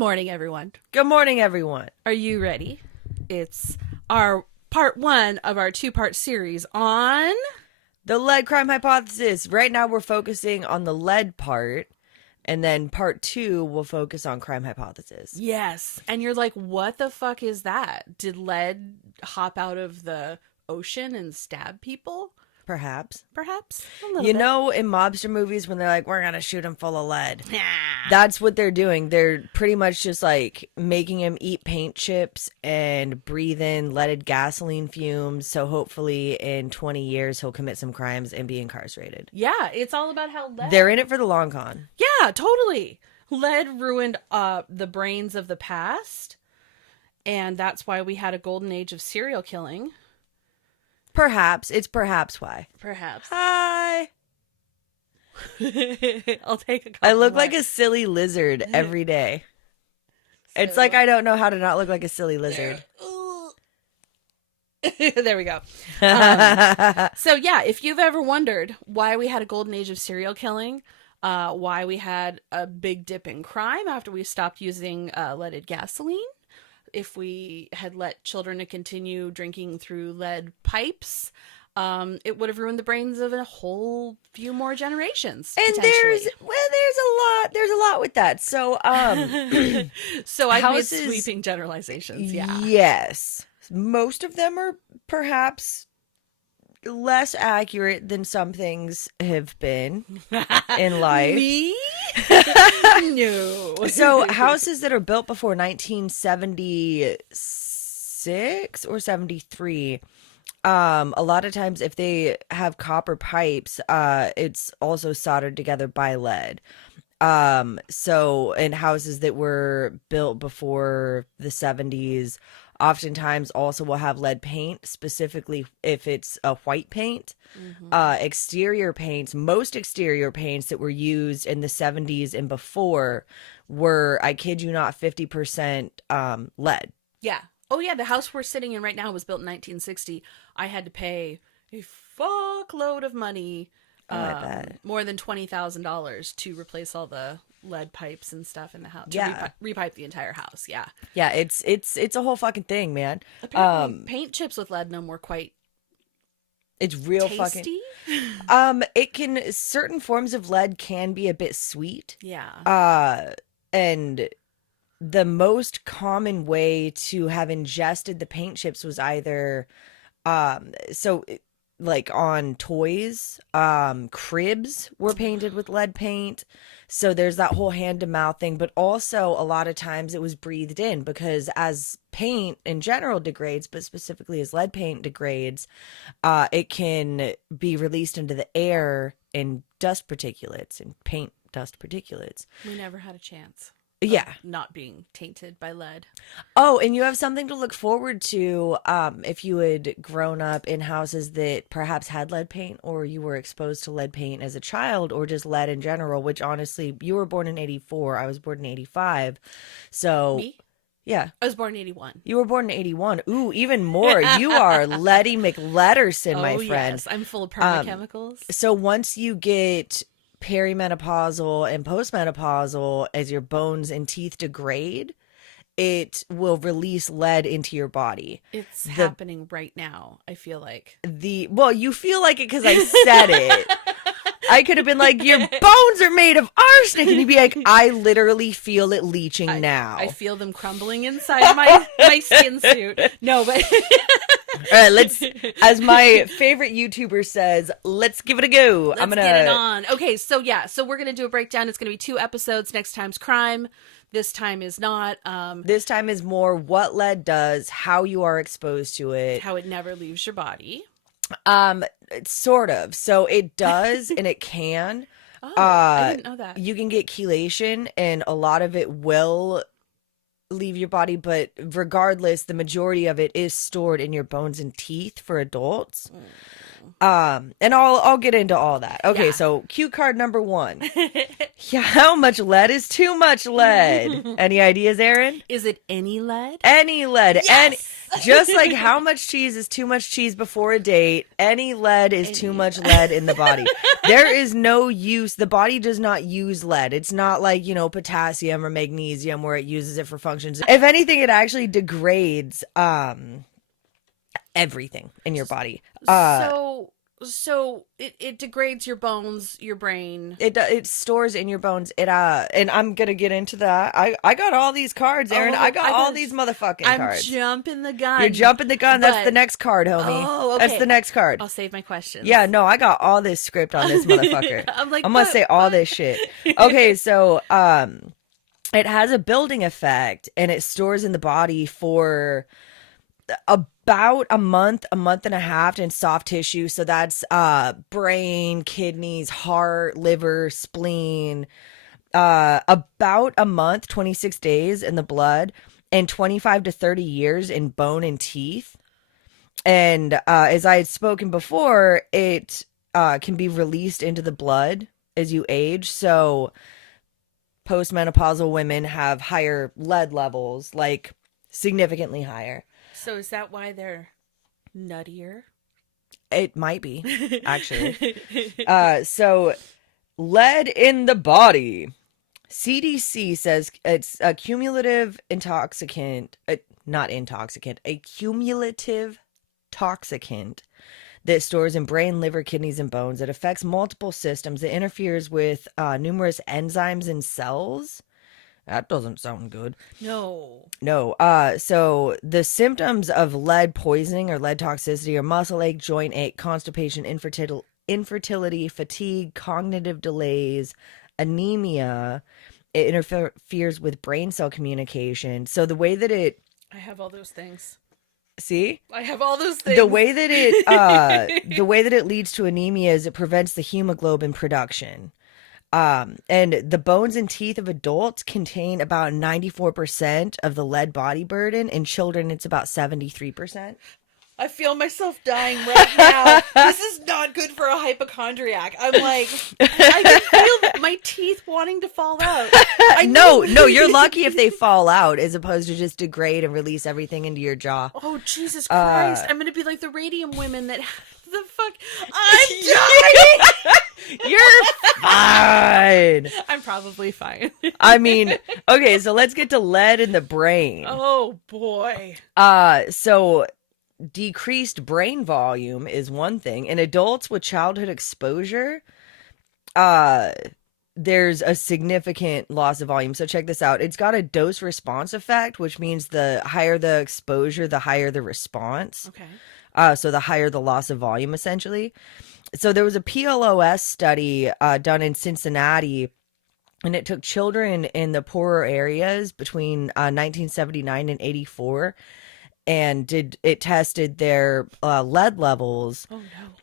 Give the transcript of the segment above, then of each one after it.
morning, everyone. Good morning, everyone. Are you ready? It's our part one of our two-part series on... The lead crime hypothesis. Right now, we're focusing on the lead part, and then part two will focus on crime hypothesis. Yes. And you're like, what the fuck is that? Did lead hop out of the ocean and stab people? Perhaps. Perhaps. A little You bit. know, in mobster movies, when they're like, we're going to shoot him full of lead. Nah. That's what they're doing. They're pretty much just like making him eat paint chips and breathe in leaded gasoline fumes. So hopefully in 20 years, he'll commit some crimes and be incarcerated. Yeah, it's all about how lead... They're in it for the long con. Yeah, totally. Lead ruined the brains of the past, and that's why we had a golden age of serial killing. Perhaps. It's perhaps why. Perhaps. Hi. I'll take a couple I look more. like a silly lizard every day. It's So- like I don't know how to not look like a silly lizard. There we go. So yeah, if you've ever wondered why we had a golden age of serial killing, why we had a big dip in crime after we stopped using leaded gasoline, if we had let children to continue drinking through lead pipes, it would have ruined the brains of a whole few more generations. And there's a lot with that. So So I've houses- made sweeping generalizations. Yeah. Yes. Most of them are perhaps less accurate than some things have been in life. Me? No. So houses that are built before 1976 or 73, a lot of times if they have copper pipes, it's also soldered together by lead. So in houses that were built before the 70s, oftentimes also will have lead paint, specifically if it's a white paint. Exterior paints, most exterior paints that were used in the 70s and before were, I kid you not, 50% lead. Yeah. Oh, yeah. The house we're sitting in right now was built in 1960. I had to pay a fuckload of money, I bet. more than $20,000 to replace all the lead pipes and stuff in the house. Yeah. To repipe the entire house. Yeah. Yeah, it's a whole fucking thing, man. Apparently, paint chips with lead in them were quite It's real tasty. it can, certain forms of lead can be a bit sweet. Yeah. And the most common way to have ingested the paint chips was either like on toys, cribs were painted with lead paint. So there's that whole hand to mouth thing, but also a lot of times it was breathed in because as paint in general degrades, but specifically as lead paint degrades, it can be released into the air in dust particulates and paint dust particulates. We never had a chance. Yeah. Not being tainted by lead. Oh, and you have something to look forward to if you had grown up in houses that perhaps had lead paint or you were exposed to lead paint as a child or just lead in general, which honestly, you were born in 84. I was born in 85. So, Me? yeah. I was born in 81. You were born in 81. Ooh, even more. You are Letty McLetterson, my friend. Yes. I'm full of perma-chemicals. So once you get perimenopausal and postmenopausal, as your bones and teeth degrade, it will release lead into your body. It's happening right now, I feel like. Well, you feel like it because I said it. I could have been like, your bones are made of arsenic, and you'd be like, I literally feel it leaching now. I feel them crumbling inside my skin suit. No, but All right, let's, as my favorite YouTuber says, let's give it a go. let's I'm gonna get it on. Okay, so yeah, so we're gonna do a breakdown. It's gonna be 2 episodes. Next time's crime. This time is not. This time is more what lead does, how you are exposed to it. How it never leaves your body. Sort of. So it does and it can. Oh, I didn't know that. You can get chelation and a lot of it will leave your body, but regardless, the majority of it is stored in your bones and teeth for adults. And I'll get into all that. Okay, Yeah. so cue card number 1. Yeah, how much lead is too much lead? Any ideas, Aaron? Is it any lead? Any lead. And Yes. just like how much cheese is too much cheese before a date, any lead is too much lead in the body. There is no use. The body does not use lead. It's not like, potassium or magnesium where it uses it for functions. If anything, it actually degrades everything in your body. So it degrades your bones, your brain. It stores in your bones. And I'm gonna get into that. I got all these cards, Aaron. I got all these motherfucking cards. I'm jumping the gun. You're jumping the gun. That's but- the next card, homie. Oh, okay. That's the next card. I'll save my questions. Yeah, no, I got all this script on this motherfucker. I'm like, I'm gonna but- say all this shit. Okay, so it has a building effect, and it stores in the body for about a month and a half in soft tissue. So that's brain, kidneys, heart, liver, spleen. About a month, 26 days in the blood, and 25 to 30 years in bone and teeth. And as I had spoken before, it can be released into the blood as you age. So postmenopausal women have higher lead levels, like significantly higher. So is that why they're nuttier? It might be, actually. So lead in the body. CDC says it's a cumulative intoxicant, not intoxicant, a cumulative toxicant that stores in brain, liver, kidneys, and bones. It affects multiple systems. It interferes with numerous enzymes in cells. That doesn't sound good. No. No. So the symptoms of lead poisoning or lead toxicity are muscle ache, joint ache, constipation, infertility, fatigue, cognitive delays, anemia. It interferes with brain cell communication. So the way that I have all those things. see? I have all those things. The way that it leads to anemia is it prevents the hemoglobin production. And the bones and teeth of adults contain about 94% of the lead body burden. In children, it's about 73%. I feel myself dying right now. This is not good for a hypochondriac. I'm like, I can feel my teeth wanting to fall out. No, you're lucky if they fall out as opposed to just degrade and release everything into your jaw. Oh, Jesus Christ. I'm going to be like the radium women that the fuck. I'm dying. You're fine. I'm probably fine. I mean, okay, so let's get to lead in the brain. Oh, boy. So decreased brain volume is one thing. In adults with childhood exposure, there's a significant loss of volume. So check this out. It's got a dose response effect, which means the higher the exposure, the higher the response. Okay. So the higher the loss of volume, essentially. So there was a PLOS study done in Cincinnati, and it took children in the poorer areas between 1979 and 84, and it tested their lead levels. Oh, no.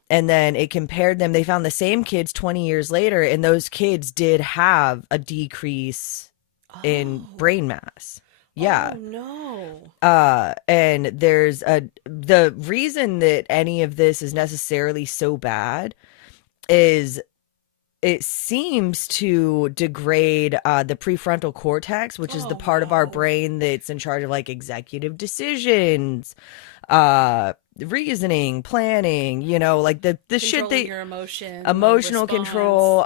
And then it compared them. They found the same kids 20 years later, and those kids did have a decrease in brain mass. Yeah. Oh, no. And there's the reason that any of this is necessarily so bad is it seems to degrade the prefrontal cortex, which is the part of our brain that's in charge of like executive decisions, reasoning, planning, like the shit Controlling that your emotion, emotional response. control,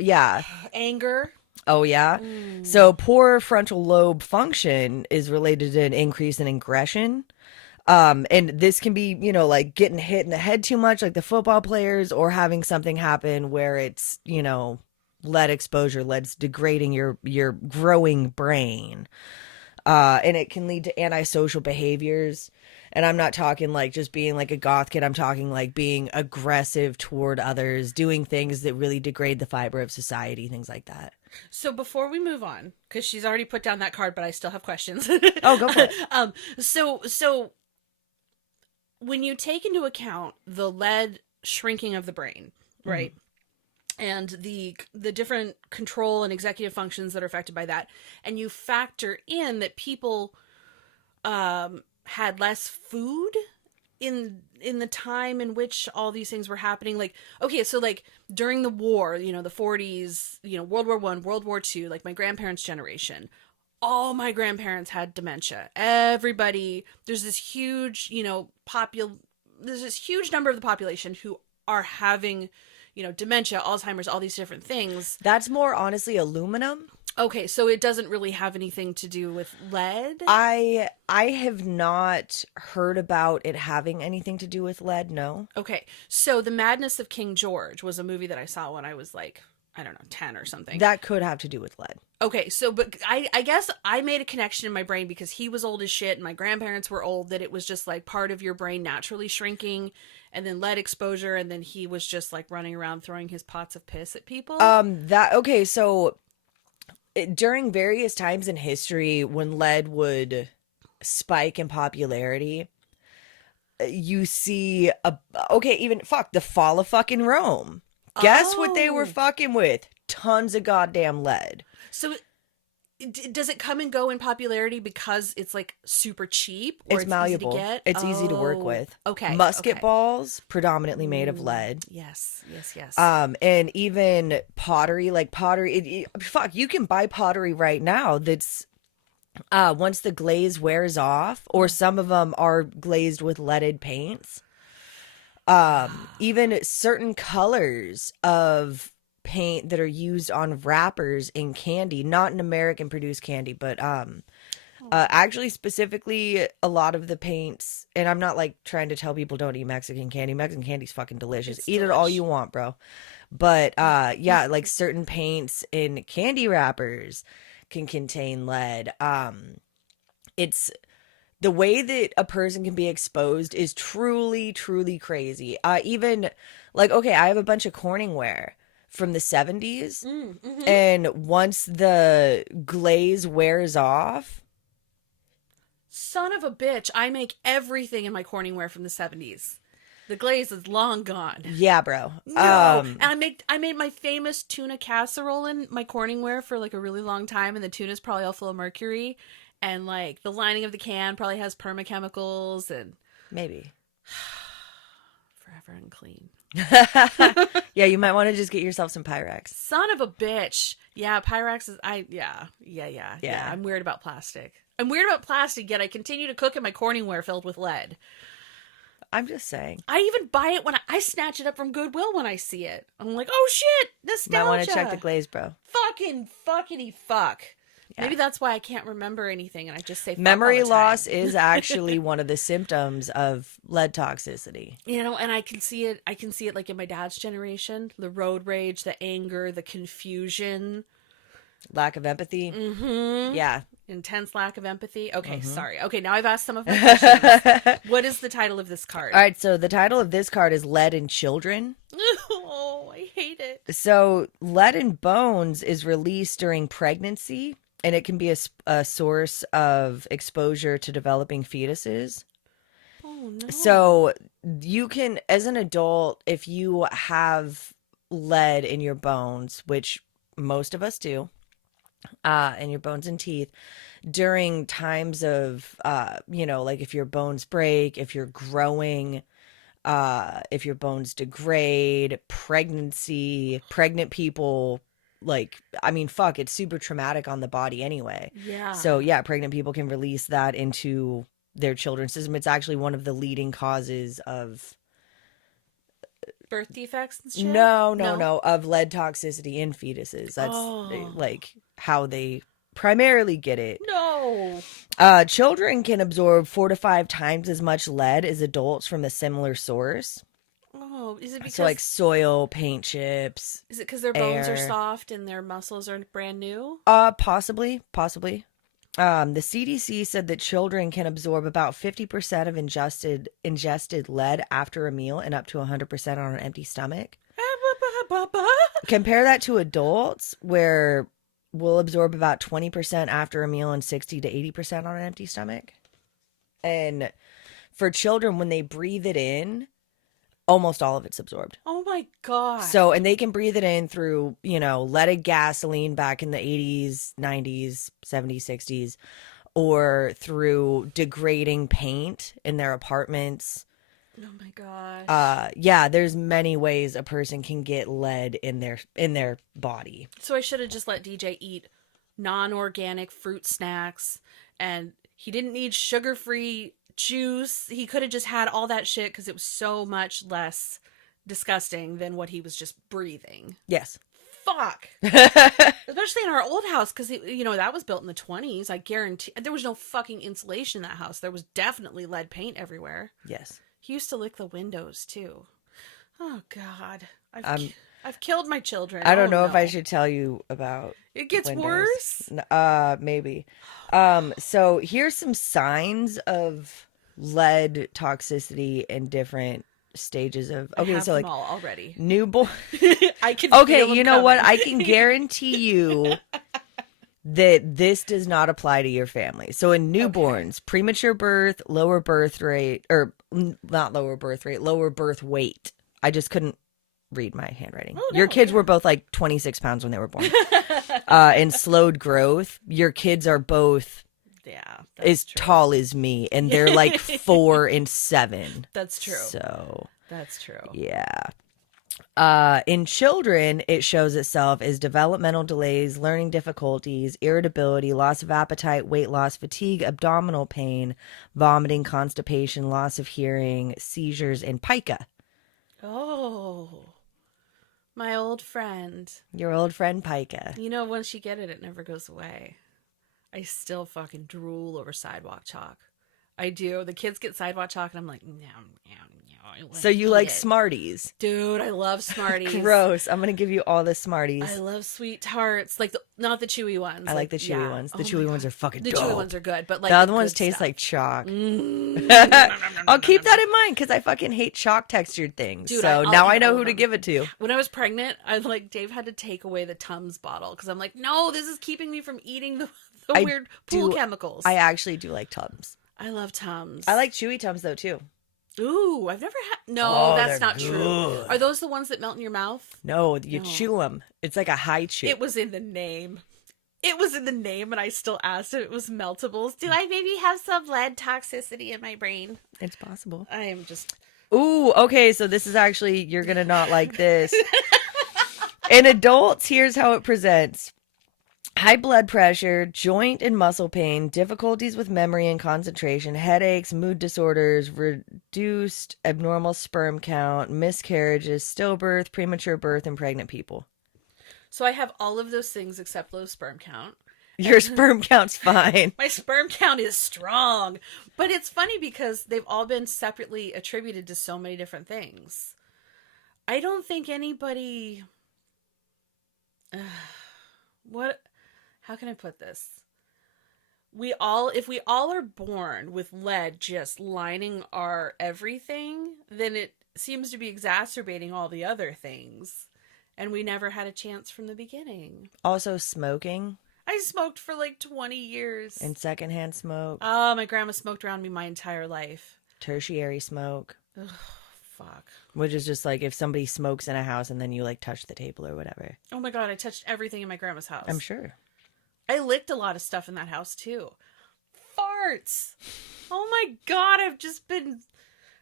yeah. Anger. Oh, yeah. So poor frontal lobe function is related to an increase in aggression. And this can be, like getting hit in the head too much, like the football players, or having something happen where it's, lead exposure, lead's degrading your growing brain. And it can lead to antisocial behaviors. And I'm not talking like just being like a goth kid. I'm talking like being aggressive toward others, doing things that really degrade the fiber of society, things like that. So before we move on, because she's already put down that card, but I still have questions. Oh, go for it. So when you take into account the lead shrinking of the brain, right? And the different control and executive functions that are affected by that, and you factor in that people had less food in the time in which all these things were happening, like, okay, so like during the war, the 40s, World War One, World War Two, like my grandparents' generation, all my grandparents had dementia. Everybody, there's this huge, there's this huge number of the population who are having, dementia, Alzheimer's, all these different things. That's more honestly aluminum. Okay, so it doesn't really have anything to do with lead? I have not heard about it having anything to do with lead, no. Okay, so The Madness of King George was a movie that I saw when I was like, I don't know, 10 or something. That could have to do with lead. Okay, so, but I guess I made a connection in my brain because he was old as shit and my grandparents were old, that it was just like part of your brain naturally shrinking, and then lead exposure, and then he was just like running around throwing his pots of piss at people. Okay, so during various times in history when lead would spike in popularity, you see even the fall of fucking Rome. Guess what they were fucking with? Tons of goddamn lead. So does it come and go in popularity because it's like super cheap, or it's malleable? Easy to get? It's easy to work with. Okay. Musket balls, predominantly made of lead. Yes. And even pottery, like pottery. You can buy pottery right now that's once the glaze wears off, or some of them are glazed with leaded paints. Even certain colors of paint that are used on wrappers in candy, not in American produced candy, but actually specifically a lot of the paints, and I'm not like trying to tell people don't eat Mexican candy. Mexican candy's fucking delicious. Eat it all you want, bro. But yeah, like certain paints in candy wrappers can contain lead. It's the way that a person can be exposed is truly, truly crazy. Even like, okay, I have a bunch of Corningware from the 70s. And once the glaze wears off. Son of a bitch, I make everything in my Corningware from the 70s. The glaze is long gone. Yeah, bro. No. And I made my famous tuna casserole in my Corningware for like a really long time, and the tuna's probably all full of mercury. And like the lining of the can probably has permachemicals and maybe forever unclean. Yeah, you might want to just get yourself some Pyrex. Son of a bitch. Yeah, Pyrex is yeah. I'm weird about plastic. Yet I continue to cook in my Corningware filled with lead. I'm just saying. I even buy it when I snatch it up from Goodwill when I see it. I'm like, oh shit, nostalgia. Might want to check the glaze, bro. Fuckity fuck. Yeah. Maybe that's why I can't remember anything and I just say fuck memory all the time. loss is actually one of the symptoms of lead toxicity. And I can see it like in my dad's generation, the road rage, the anger, the confusion, lack of empathy. Yeah. Intense lack of empathy. Okay, sorry. Okay, now I've asked some of my questions. What is the title of this card? All right, so the title of this card is Lead in Children. Oh, I hate it. So lead in bones is released during pregnancy, and it can be a source of exposure to developing fetuses. Oh, no. So you can, as an adult, if you have lead in your bones, which most of us do, in your bones and teeth, during times of, like if your bones break, if you're growing, if your bones degrade, pregnancy, pregnant people, it's super traumatic on the body anyway. Yeah. So yeah, pregnant people can release that into their children's system. It's actually one of the leading causes of birth defects and shit? No, of lead toxicity in fetuses. That's like how they primarily get it. No. Children can absorb 4 to 5 times as much lead as adults from a similar source. Oh, is it because so like soil, paint chips? Is it because their bones are soft and their muscles are brand new? Possibly. The CDC said that children can absorb about 50% of ingested lead after a meal and up to 100% on an empty stomach. Compare that to adults, where we'll absorb about 20% after a meal and 60 to 80% on an empty stomach. And for children, when they breathe it in, almost all of it's absorbed. Oh my God. So, and they can breathe it in through, leaded gasoline back in the 80s, 90s, 70s, 60s, or through degrading paint in their apartments, Oh my gosh. Yeah, there's many ways a person can get lead in their body. So I should have just let DJ eat non-organic fruit snacks, and he didn't need sugar-free juice. He could have just had all that shit because it was so much less disgusting than what he was just breathing. Yes. Fuck. Especially in our old house, because that was built in the 20s. I guarantee there was no fucking insulation in that house. There was definitely lead paint everywhere. Yes. He used to lick the windows too. Oh God, I've killed my children. I don't know if I no. should tell you about It gets windows. worse. Maybe. So here's some signs of lead toxicity in different stages of. I Okay, have so them like all already. newborn. I can. Okay, feel them you know what? coming. I can guarantee you that this does not apply to your family. So in newborns, premature birth, lower birth rate, or not lower birth rate, lower birth weight. I just couldn't read my handwriting. Oh, Your no, kids yeah. were both like 26 pounds when they were born. And slowed growth. Your kids are both Yeah, as true. tall as me, and they're like 4 and 7. That's true. So That's true. yeah. In children, it shows itself as developmental delays, learning difficulties, irritability, loss of appetite, weight loss, fatigue, abdominal pain, vomiting, constipation, loss of hearing, seizures, and pica. Oh, my old friend. Your old friend pica. Once you get it, it never goes away. I still fucking drool over sidewalk chalk. I do. The kids get sidewalk chalk, and I'm like, no. I wanna So you eat like it. Smarties. Dude, I love Smarties. Gross. I'm going to give you all the Smarties. I love sweet tarts, like not the chewy ones. I like the chewy ones. The chewy ones are fucking The dope. chewy ones are good, but like the other ones good taste stuff. like chalk. Mm. I'll keep that in mind because I fucking hate chalk textured things. Dude, so I'll now eat I know all who of to them. give it to. When I was pregnant, Dave had to take away the Tums bottle because I'm like, no, this is keeping me from eating the I weird pool do- chemicals. I actually do like Tums. I love Tums. I like chewy Tums though too. Ooh, I've never had. No, Oh, that's they're not true. good. Are those the ones that melt in your mouth? No, you No. chew them. It's like a high chew. It was in the name. It was in the name, and I still asked if it was meltables. Do I maybe have some lead toxicity in my brain? It's possible. I am just. Ooh, okay. So this is actually, you're going to not like this. In adults, here's how it presents. High blood pressure, joint and muscle pain, difficulties with memory and concentration, headaches, mood disorders, reduced abnormal sperm count, miscarriages, stillbirth, premature birth, and pregnant people. So I have all of those things except low sperm count. Your sperm count's fine. My sperm count is strong. But it's funny because they've all been separately attributed to so many different things. I don't think anybody. How can I put this? If we all are born with lead just lining our everything, then it seems to be exacerbating all the other things. And we never had a chance from the beginning. Also, smoking I smoked for like 20 years. and secondhand smoke, Oh, my grandma smoked around me my entire life. tertiary smoke, Ugh, fuck. which is just like if somebody smokes in a house and then you like touch the table or whatever. Oh my God, I touched everything in my grandma's house. I'm sure. I licked a lot of stuff in that house too. Farts. Oh my God,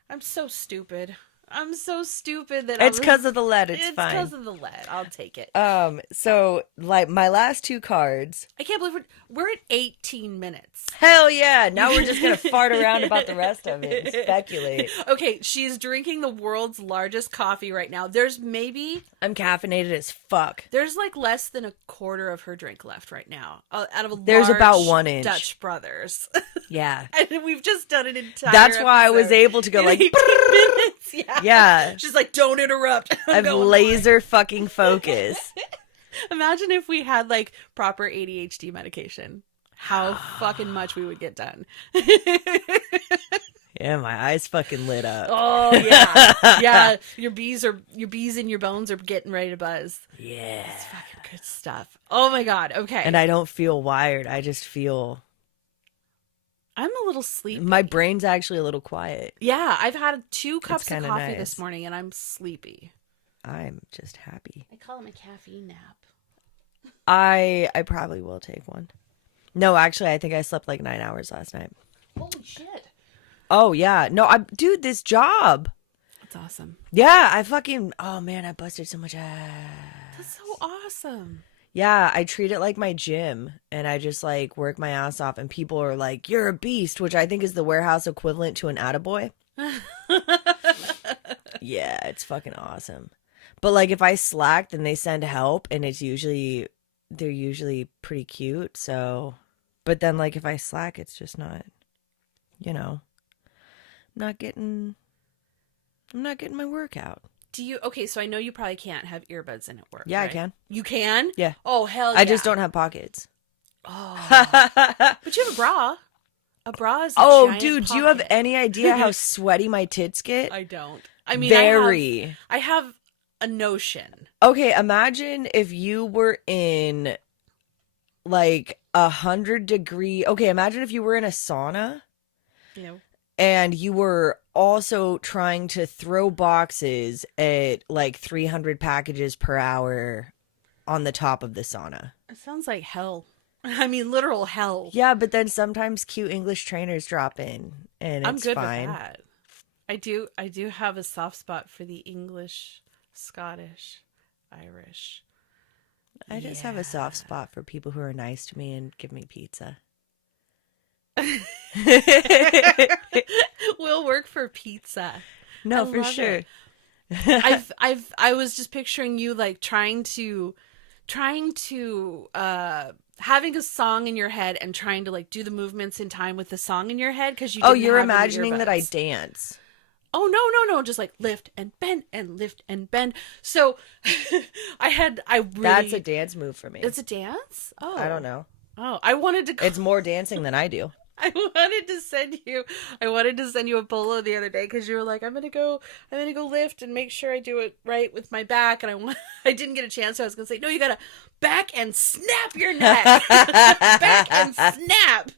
I'm so stupid. I'm so stupid that It's because of the lead. It's fine. because of the lead. I'll take it. So like my last two cards. I can't believe we're at 18 minutes. Hell yeah! Now we're just gonna fart around about the rest of it and speculate. Okay, she's drinking the world's largest coffee right now. There's I'm caffeinated as fuck. like less than a quarter of her drink left right now. Out of a There's large about 1 inch. Dutch Brothers. Yeah, And we've just done an entire that's why I was episode able to go in like. 18 minutes. Yeah. Yeah, She's like, don't interrupt. I have going laser fucking focus. on. Imagine if we had like proper ADHD medication. How fucking much we would get done. Yeah, my eyes fucking lit up. Oh yeah. Yeah. Your bees in your bones are getting ready to buzz. Yeah, It's fucking good stuff. Oh my God. Okay. and I don't feel wired. I just feel I'm a little sleepy. my brain's actually a little quiet. Yeah, I've had 2 cups of kinda coffee nice. this morning and I'm sleepy. I'm just happy. I call it a caffeine nap. I probably will take one. No, actually, I think I slept like 9 hours last night. Holy shit. Oh yeah. No, dude, this job. That's awesome. Yeah, oh man, I busted so much ass. That's so awesome. Yeah, I treat it like my gym and I just like work my ass off and people are like, "You're a beast," which I think is the warehouse equivalent to an attaboy. Yeah, it's fucking awesome. But like if I slack, then they send help and they're usually pretty cute, so but then like if I slack, it's just not, you know, I'm not getting my workout. Okay, so I know you probably can't have earbuds in at work. Yeah, I right? can. You can? Yeah. Oh, hell yeah. I just don't have pockets. Oh. But you have a bra. A bra is a Oh, giant dude, do you have pocket. any idea how sweaty my tits get? I don't. I mean, Very. I have a notion. Okay, imagine if you were in like 100-degree. Okay, imagine if you were in a sauna You know, and you were also trying to throw boxes at like 300 packages per hour on the top of the sauna. it sounds like hell. I mean, literal hell. Yeah, but then sometimes cute English trainers drop in and I'm it's good fine. with that. I do have a soft spot for the English, Scottish, Irish. I just have a soft spot for people who are nice to me and give me pizza. We'll work for pizza. No, I for love sure. it. I was just picturing you like trying to having a song in your head and trying to like do the movements in time with the song in your head because you Oh, didn't you're have any imagining that I earbuds. dance. Oh no, just like lift and bend and lift and bend. So I really That's a dance move for me. It's a dance? Oh. I don't know. Oh, I wanted to It's more dancing than I do. I wanted to send you a polo the other day because you were like, I'm gonna go lift and make sure I do it right with my back, and I didn't get a chance, so I was gonna say, no, you gotta back and snap your neck, back and snap,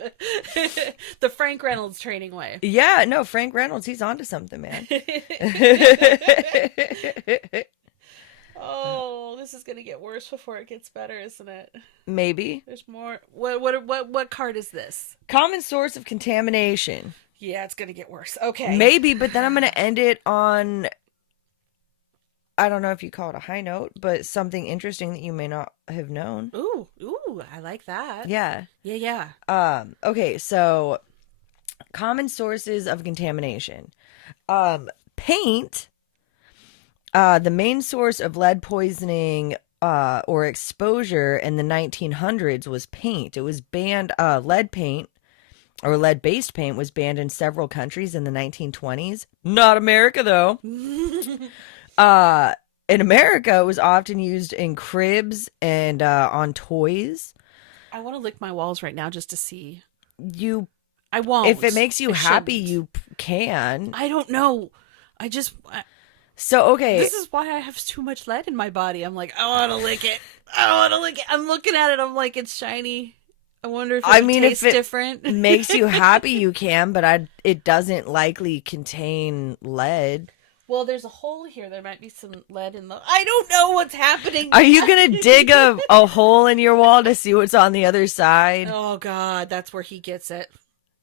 the Frank Reynolds training way. Yeah, no, Frank Reynolds, he's onto something, man. Oh, this is gonna get worse before it gets better, isn't it? Maybe. There's more. What card is this? Common source of contamination. Yeah, it's gonna get worse. Okay. Maybe, but then I'm going to end it on, I don't know if you call it a high note, but something interesting that you may not have known. Ooh, I like that. Yeah. Yeah. Okay, so common sources of contamination. Paint. The main source of lead poisoning or exposure in the 1900s was paint. It was banned, lead paint or lead-based paint was banned in several countries in the 1920s. Not America, though. In America, it was often used in cribs and on toys. I want to lick my walls right now just to see. I won't. If it makes you I happy, shouldn't. you can. I don't know. So, okay. This is why I have too much lead in my body. I'm like, I want to lick it. I'm looking at it. I'm like, it's shiny. I wonder if it tastes different. Makes you happy, you can, but it doesn't likely contain lead. Well, there's a hole here. There might be some lead in the... I don't know what's happening. Are you going to dig a hole in your wall to see what's on the other side? Oh, God. That's where he gets it.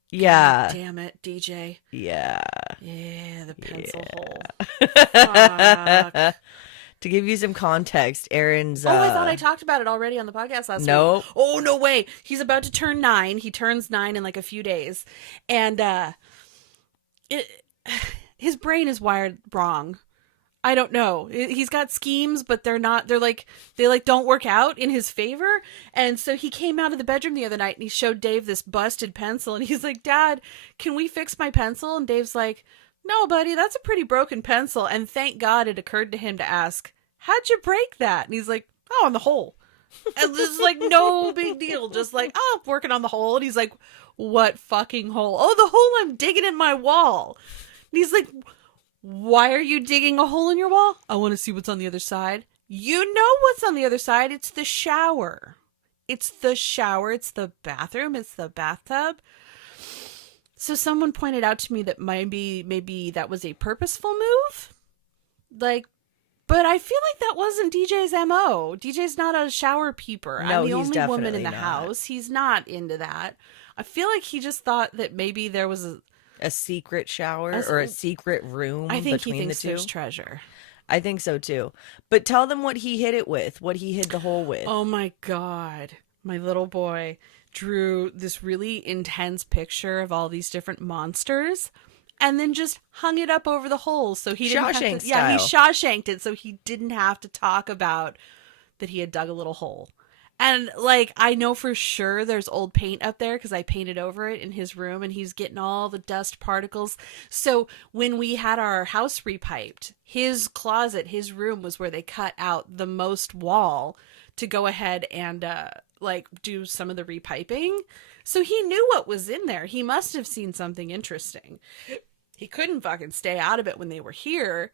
Yeah. God damn it, DJ. Yeah. Yeah, the pencil hole. Fuck. To give you some context, Aaron's... Oh, I thought I talked about it already on the podcast last Nope. week. Oh, no way. He's about to turn 9. He turns 9 in like a few days. And his brain is wired wrong. I don't know. He's got schemes, but they don't work out in his favor. And so he came out of the bedroom the other night and he showed Dave this busted pencil. And he's like, Dad, can we fix my pencil? And Dave's like, no, buddy, that's a pretty broken pencil. And thank God it occurred to him to ask, how'd you break that? And he's like, oh, on the hole. And just like, no big deal. Just like, oh, I'm working on the hole. And he's like, what fucking hole? Oh, the hole I'm digging in my wall. And he's like, why are you digging a hole in your wall? I want to see what's on the other side. You know what's on the other side. It's the shower. It's the shower. It's the bathroom. It's the bathtub. So someone pointed out to me that maybe that was a purposeful move. Like, but I feel like that wasn't DJ's MO. DJ's not a shower peeper. No, I'm the he's only woman in the definitely not. house. He's not into that. I feel like he just thought that maybe there was A secret shower As- or a secret room I think he between the thinks two. there's treasure. I think so too. But tell them what he hid it with, what he hid the hole with. Oh my God. My little boy drew this really intense picture of all these different monsters and then just hung it up over the hole so he didn't have Shawshank to, yeah, he style. Shawshanked it so he didn't have to talk about that he had dug a little hole. And like I know for sure there's old paint up there because I painted over it in his room and he's getting all the dust particles. So when we had our house repiped, his closet, his room was where they cut out the most wall to go ahead and like do some of the repiping. So he knew what was in there. He must have seen something interesting. He couldn't fucking stay out of it when they were here.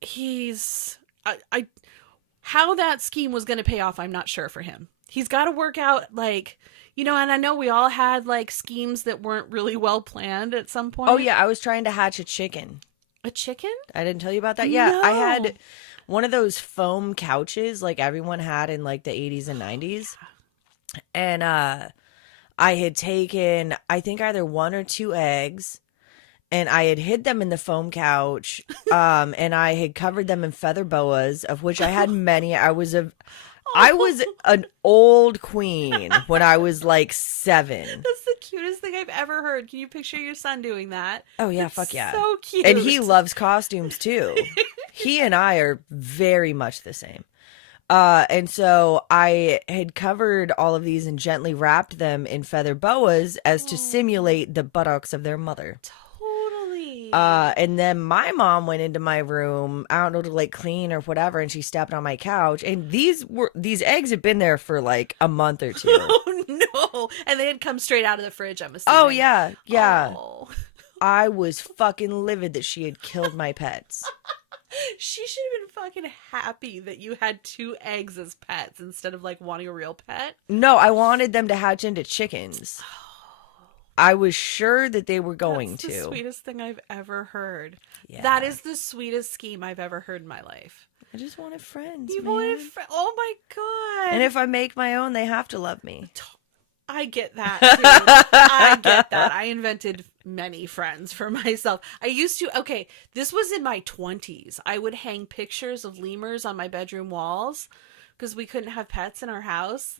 He's I how that scheme was going to pay off, I'm not sure for him. He's got to work out, like, you know, and I know we all had, like, schemes that weren't really well planned at some point. Oh, yeah. I was trying to hatch a chicken. A chicken? I didn't tell you about that? Yeah. I No. had one of those foam couches like everyone had in like the 80s and 90s. And I had taken, I think, either 1 or 2 eggs. And I had hid them in the foam couch, and I had covered them in feather boas, of which I had many. I was an old queen when I was like 7. That's the cutest thing I've ever heard. Can you picture your son doing that? Oh yeah, It's fuck yeah. So cute. And he loves costumes too. He and I are very much the same. And so I had covered all of these and gently wrapped them in feather boas as to simulate the buttocks of their mother. Totally. And then my mom went into my room, I don't know, to like clean or whatever, and she stepped on my couch. And these eggs had been there for like a month or 2. Oh no. And they had come straight out of the fridge, I'm assuming. Oh yeah, yeah. Oh. I was fucking livid that she had killed my pets. She should have been fucking happy that you had 2 eggs as pets instead of like wanting a real pet. No, I wanted them to hatch into chickens. I was sure that they were going That's to. the sweetest thing I've ever heard. Yeah. That is the sweetest scheme I've ever heard in my life. I just wanted friends. You man. wanted oh my god. And if I make my own, they have to love me. I get that too. I get that. I invented many friends for myself. I used to, okay, this was in my 20s. I would hang pictures of lemurs on my bedroom walls because we couldn't have pets in our house.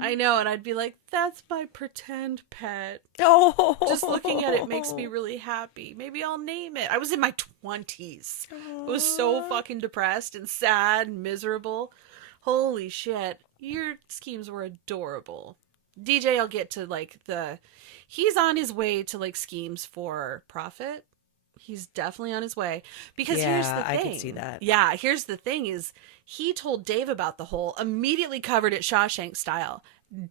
I know, and I'd be like, that's my pretend pet. Oh, Just looking at it makes me really happy. Maybe I'll name it. I was in my 20s. I was so fucking depressed and sad and miserable. Holy shit. Your schemes were adorable. DJ will get to like he's on his way to like schemes for profit. He's definitely on his way because here's Yeah, the I thing. could see that. Yeah, here's the thing is he told Dave about the hole, immediately covered it Shawshank style.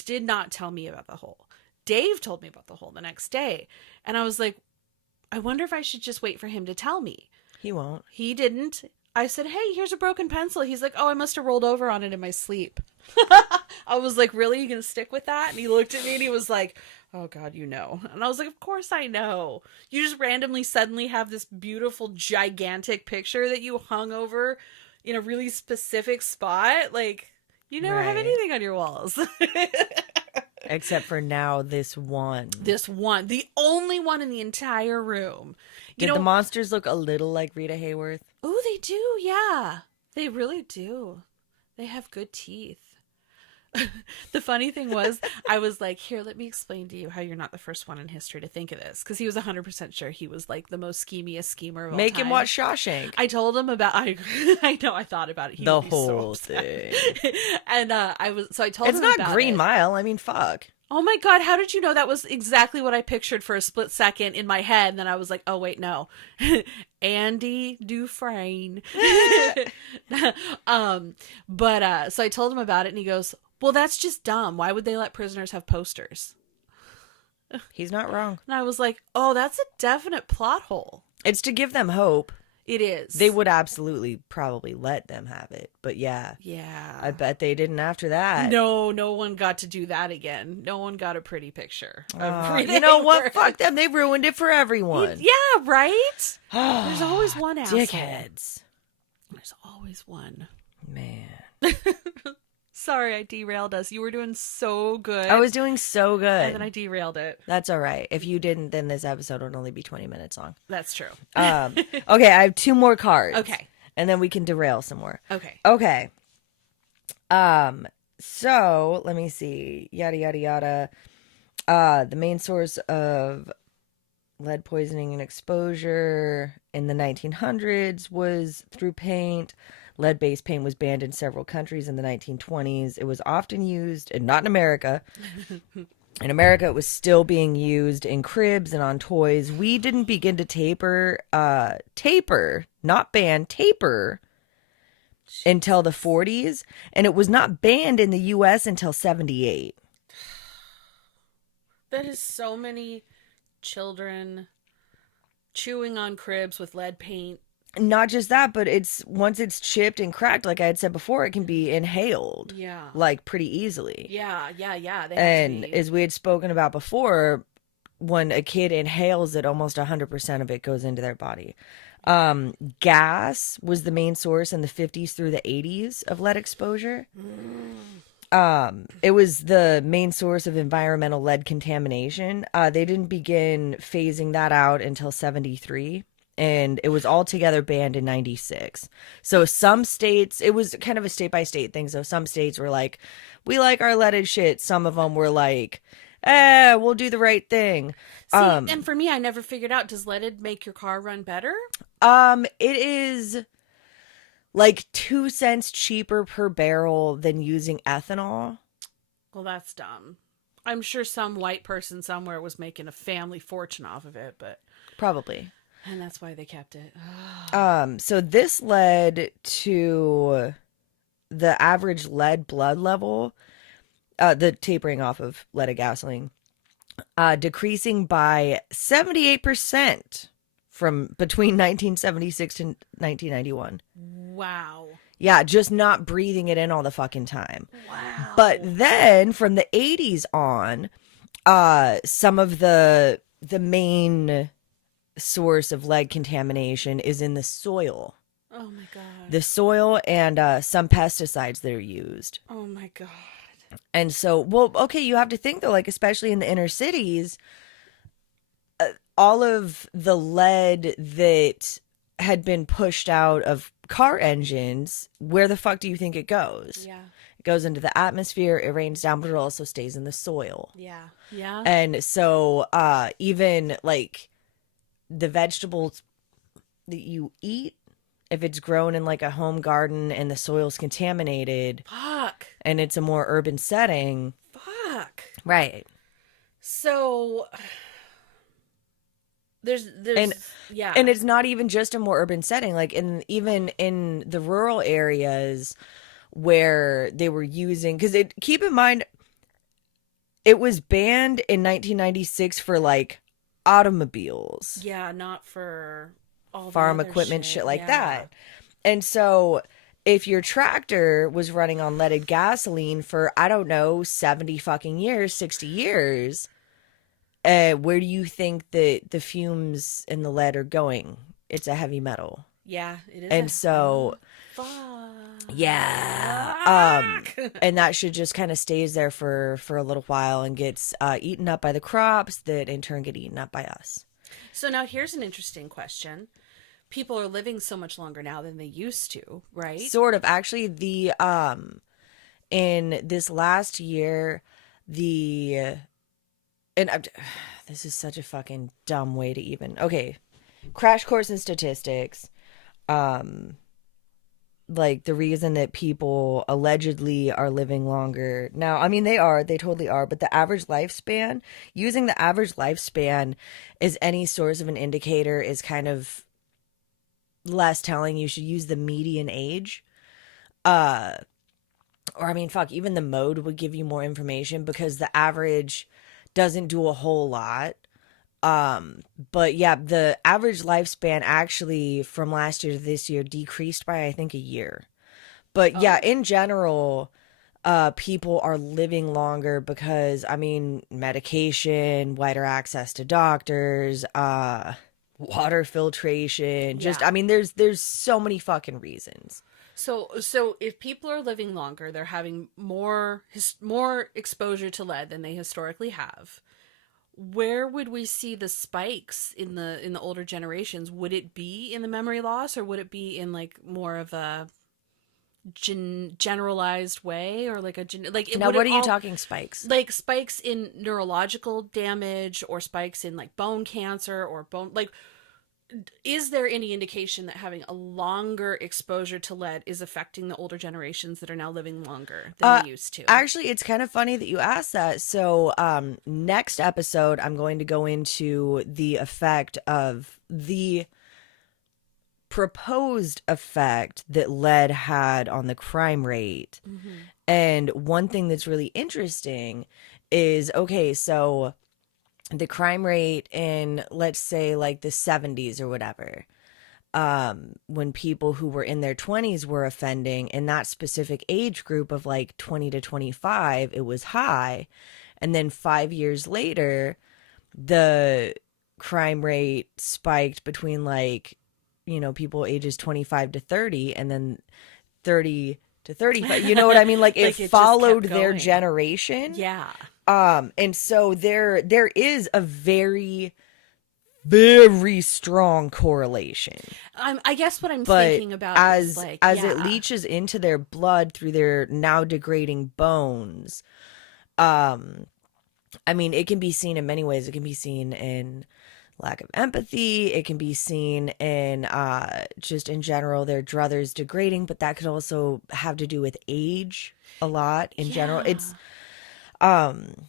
Did not tell me about the hole. Dave told me about the hole the next day. And I was like, I wonder if I should just wait for him to tell me. He won't. He didn't. I said, hey, here's a broken pencil. He's like, oh, I must have rolled over on it in my sleep. I was like, really? You gonna stick with that? And he looked at me and he was like, oh God, you know. And I was like, of course I know. You just randomly suddenly have this beautiful, gigantic picture that you hung over in a really specific spot. Like, you never have Right. anything on your walls. Except for now, this one. This one, the only one in the entire room. You Did know, the monsters look a little like Rita Hayworth? oh, they do, yeah. They really do. They have good teeth. The funny thing was, I was like, here, let me explain to you how you're not the first one in history to think of this. Because he was 100% sure he was like the most schemiest schemer of all Make time. him watch Shawshank. I told him about, I know, I thought about it. He The would be so whole upset. thing. And so I told It's him not about Green it. Mile. I mean, fuck. Oh my God, how did you know that was exactly what I pictured for a split second in my head? And then I was like, oh, wait, no. Andy Dufresne. So I told him about it and he goes, well, that's just dumb. Why would they let prisoners have posters? He's not wrong. And I was like, oh, that's a definite plot hole. It's to give them hope. It is. They would absolutely probably let them have it. But yeah, Yeah. I bet they didn't after that. No one got to do that again. No one got a pretty picture. of Rita You know what? Hayworth. Fuck them. They ruined it for everyone. Yeah, right? There's always one asshole. Dickheads. There's always one. Man. Sorry, I derailed us. You were doing so good. I was doing so And then I good. derailed it. That's all right. If you didn't, then this episode would only be 20 minutes long. That's true. Okay, I have two more cards. Okay. And then we can derail some more. Okay. Okay. So let me see. Yada yada yada. The main source of lead poisoning and exposure in the 1900s was through paint. Lead-based paint was banned in several countries in the 1920s. It was often used, and not in America. In America, it was still being used in cribs and on toys. We didn't begin to taper, not ban, taper, until the 40s, and it was not banned in the U.S. until 78. That is so many children chewing on cribs with lead paint. Not just that, but it's once it's chipped and cracked, like I had said before, it can be inhaled, Yeah. like pretty easily. Yeah. They have to And be. as we had spoken about before, when a kid inhales it, almost 100% of it goes into their body. Gas was the main source in the 50s through the 80s of lead exposure. It was the main source of environmental lead contamination. They didn't begin phasing that out until 73. And it was altogether banned in 96. So some states, it was kind of a state by state thing. So some states were like, we like our leaded shit. Some of them were like, we'll do the right thing. See, and for me, I never figured out, does leaded make your car run better? It is like 2 cents cheaper per barrel than using ethanol. Well, that's dumb. I'm sure some white person somewhere was making a family fortune off of it, but... Probably. And that's why they kept it. So this led to the average lead blood level, the tapering off of leaded gasoline, decreasing by 78% from between 1976 to 1991. Wow. Yeah, just not breathing it in all the fucking time. Wow. But then from the 80s on, some of the main source of lead contamination is in the soil. Oh my god. The soil and some pesticides that are used. Oh my god. And so, well, okay, you have to think though, like especially in the inner cities, all of the lead that had been pushed out of car engines, where the fuck do you think it goes? Yeah. It goes into the atmosphere, it rains down, but it also stays in the soil. Yeah. Yeah. And so even like the vegetables that you eat, if it's grown in like a home garden and the soil's contaminated Fuck. and it's a more urban setting. Fuck. Right. So there's And yeah. And it's not even just a more urban setting, like even in the rural areas where they were using, because keep in mind it was banned in 1996 for like automobiles, yeah, not for all the farm other equipment, shit like yeah. that. And so if your tractor was running on leaded gasoline for, I don't know, 70 fucking years, 60 years, where do you think that the fumes in the lead are going? It's a heavy metal. Yeah, it is. And so, fuck. yeah. And that should just kind of stays there for a little while and gets eaten up by the crops that in turn get eaten up by us. So now here's an interesting question. People are living so much longer now than they used to, right? Sort of. Actually, the in this last year, this is such a fucking dumb way to even. Okay. Crash course in statistics. Like the reason that people allegedly are living longer now, I mean they totally are, but the average lifespan, using the average lifespan as any source of an indicator is kind of less telling. You should use the median age, or I mean fuck, even the mode would give you more information because the average doesn't do a whole lot. But yeah, the average lifespan actually from last year to this year decreased by I think a year. But yeah, in general, people are living longer because I mean medication, wider access to doctors, water filtration, just Yeah. I mean there's so many fucking reasons. So if people are living longer, they're having more exposure to lead than they historically have. Where would we see the spikes in the older generations? Would it be in the memory loss, or would it be in like more of a generalized way, or like Now, would what it are you all talking spikes? like spikes in neurological damage, or spikes in like bone cancer or bone like is there any indication that having a longer exposure to lead is affecting the older generations that are now living longer than Uh, they used to? Actually, it's kind of funny that you asked that. So, next episode, I'm going to go into the effect of the proposed effect that lead had on the crime rate. Mm-hmm. And one thing that's really interesting is, okay, so the crime rate in, let's say, like the 70s or whatever, when people who were in their 20s were offending, in that specific age group of like 20 to 25, it was high. And then 5 years later, the crime rate spiked between like, people ages 25 to 30, and then 30 to 35. You know what I mean? Like, it Like, it just followed kept their going. generation. Yeah. And so there is a very, very strong correlation. I guess what I'm But thinking about is as like, as it yeah. leaches into their blood through their now degrading bones, um, I mean, it can be seen in many ways. It can be seen in lack of empathy. It can be seen in just in general their druthers degrading, but that could also have to do with age a lot in general. Yeah. It's um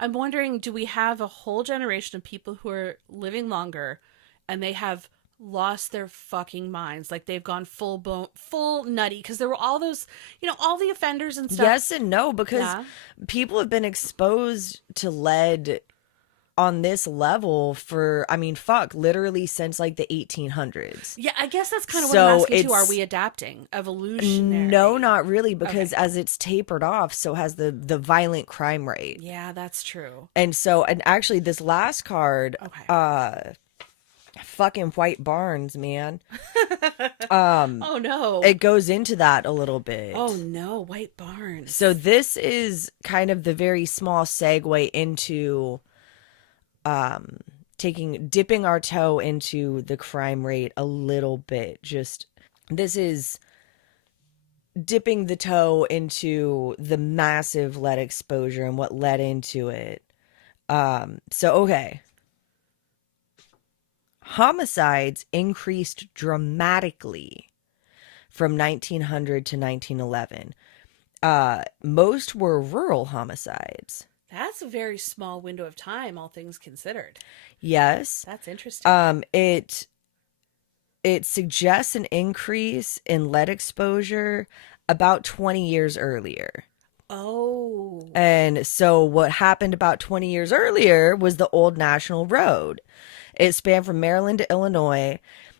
I'm wondering, do we have a whole generation of people who are living longer and they have lost their fucking minds? Like they've gone full nutty because there were all those, all the offenders and stuff. yes and no, because Yeah. people have been exposed to lead on this level for, I mean, fuck, literally since like the 1800s. Yeah, I guess that's kind of what I'm So asking too. Are it's we adapting? Evolutionary? no, not really, because Okay. as it's tapered off, so has the violent crime rate. Yeah, that's true. And so, and actually this last card, Okay. fucking White Barnes, man. Oh no. It goes into that a little bit. Oh no, White Barnes. So this is kind of the very small segue into dipping our toe into the crime rate a little bit. Just this is dipping the toe into the massive lead exposure and what led into it. So okay. Homicides increased dramatically from 1900 to 1911. Most were rural homicides. That's a very small window of time, all things considered. Yes. That's interesting. It suggests an increase in lead exposure about 20 years earlier. Oh. And so what happened about 20 years earlier was the old National Road. It spanned from Maryland to Illinois.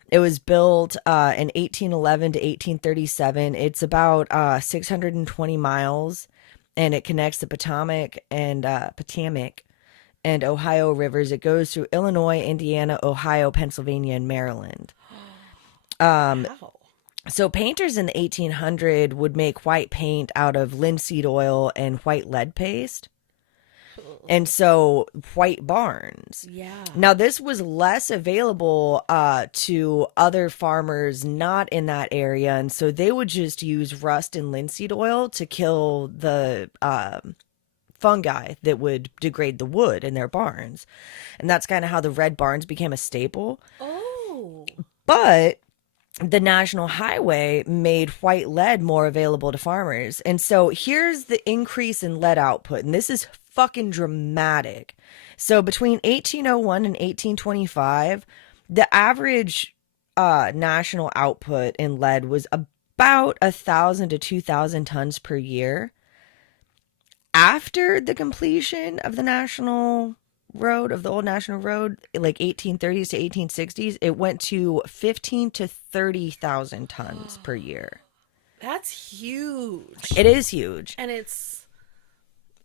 It was built in 1811 to 1837. It's about 620 miles, and it connects the Potomac and Ohio rivers. It goes through Illinois, Indiana, Ohio, Pennsylvania, and Maryland. Wow. So painters in the 1800 would make white paint out of linseed oil and white lead paste. And so White Barnes. Yeah. Now this was less available to other farmers not in that area, and so they would just use rust and linseed oil to kill the fungi that would degrade the wood in their barns. And that's kind of how the red barns became a staple. Oh. But the National Highway made white lead more available to farmers. And so here's the increase in lead output. And this is fucking dramatic. So between 1801 and 1825, the average national output in lead was about 1,000 to 2,000 tons per year. After the completion of the National Road, of the old National Road, like 1830s to 1860s, it went to 15 to 30,000 tons per year. That's huge. It is huge.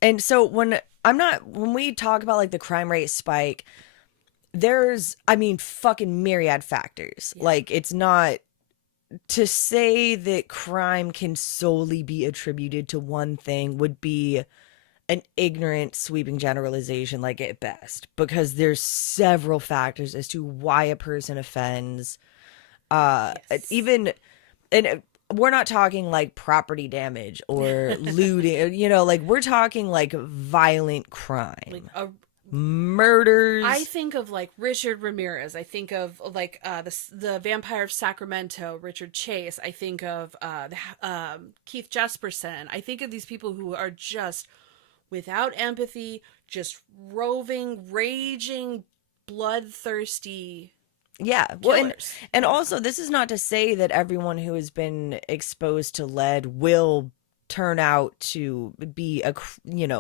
And so when we talk about like the crime rate spike, there's, I mean, fucking myriad factors. Yeah. Like it's not to say that crime can solely be attributed to one thing would be an ignorant sweeping generalization, like, at best, because there's several factors as to why a person offends. Yes. Even, and we're not talking like property damage or looting, like, we're talking like violent Like crime, a I murders. think of like Richard Ramirez. I think of like the Vampire of Sacramento, Richard Chase. I think of Keith Jesperson. I think of these people who are just without empathy, just roving, raging, bloodthirsty Yeah. Well, and killers. and Yeah. also, this is not to say that everyone who has been exposed to lead will turn out to be a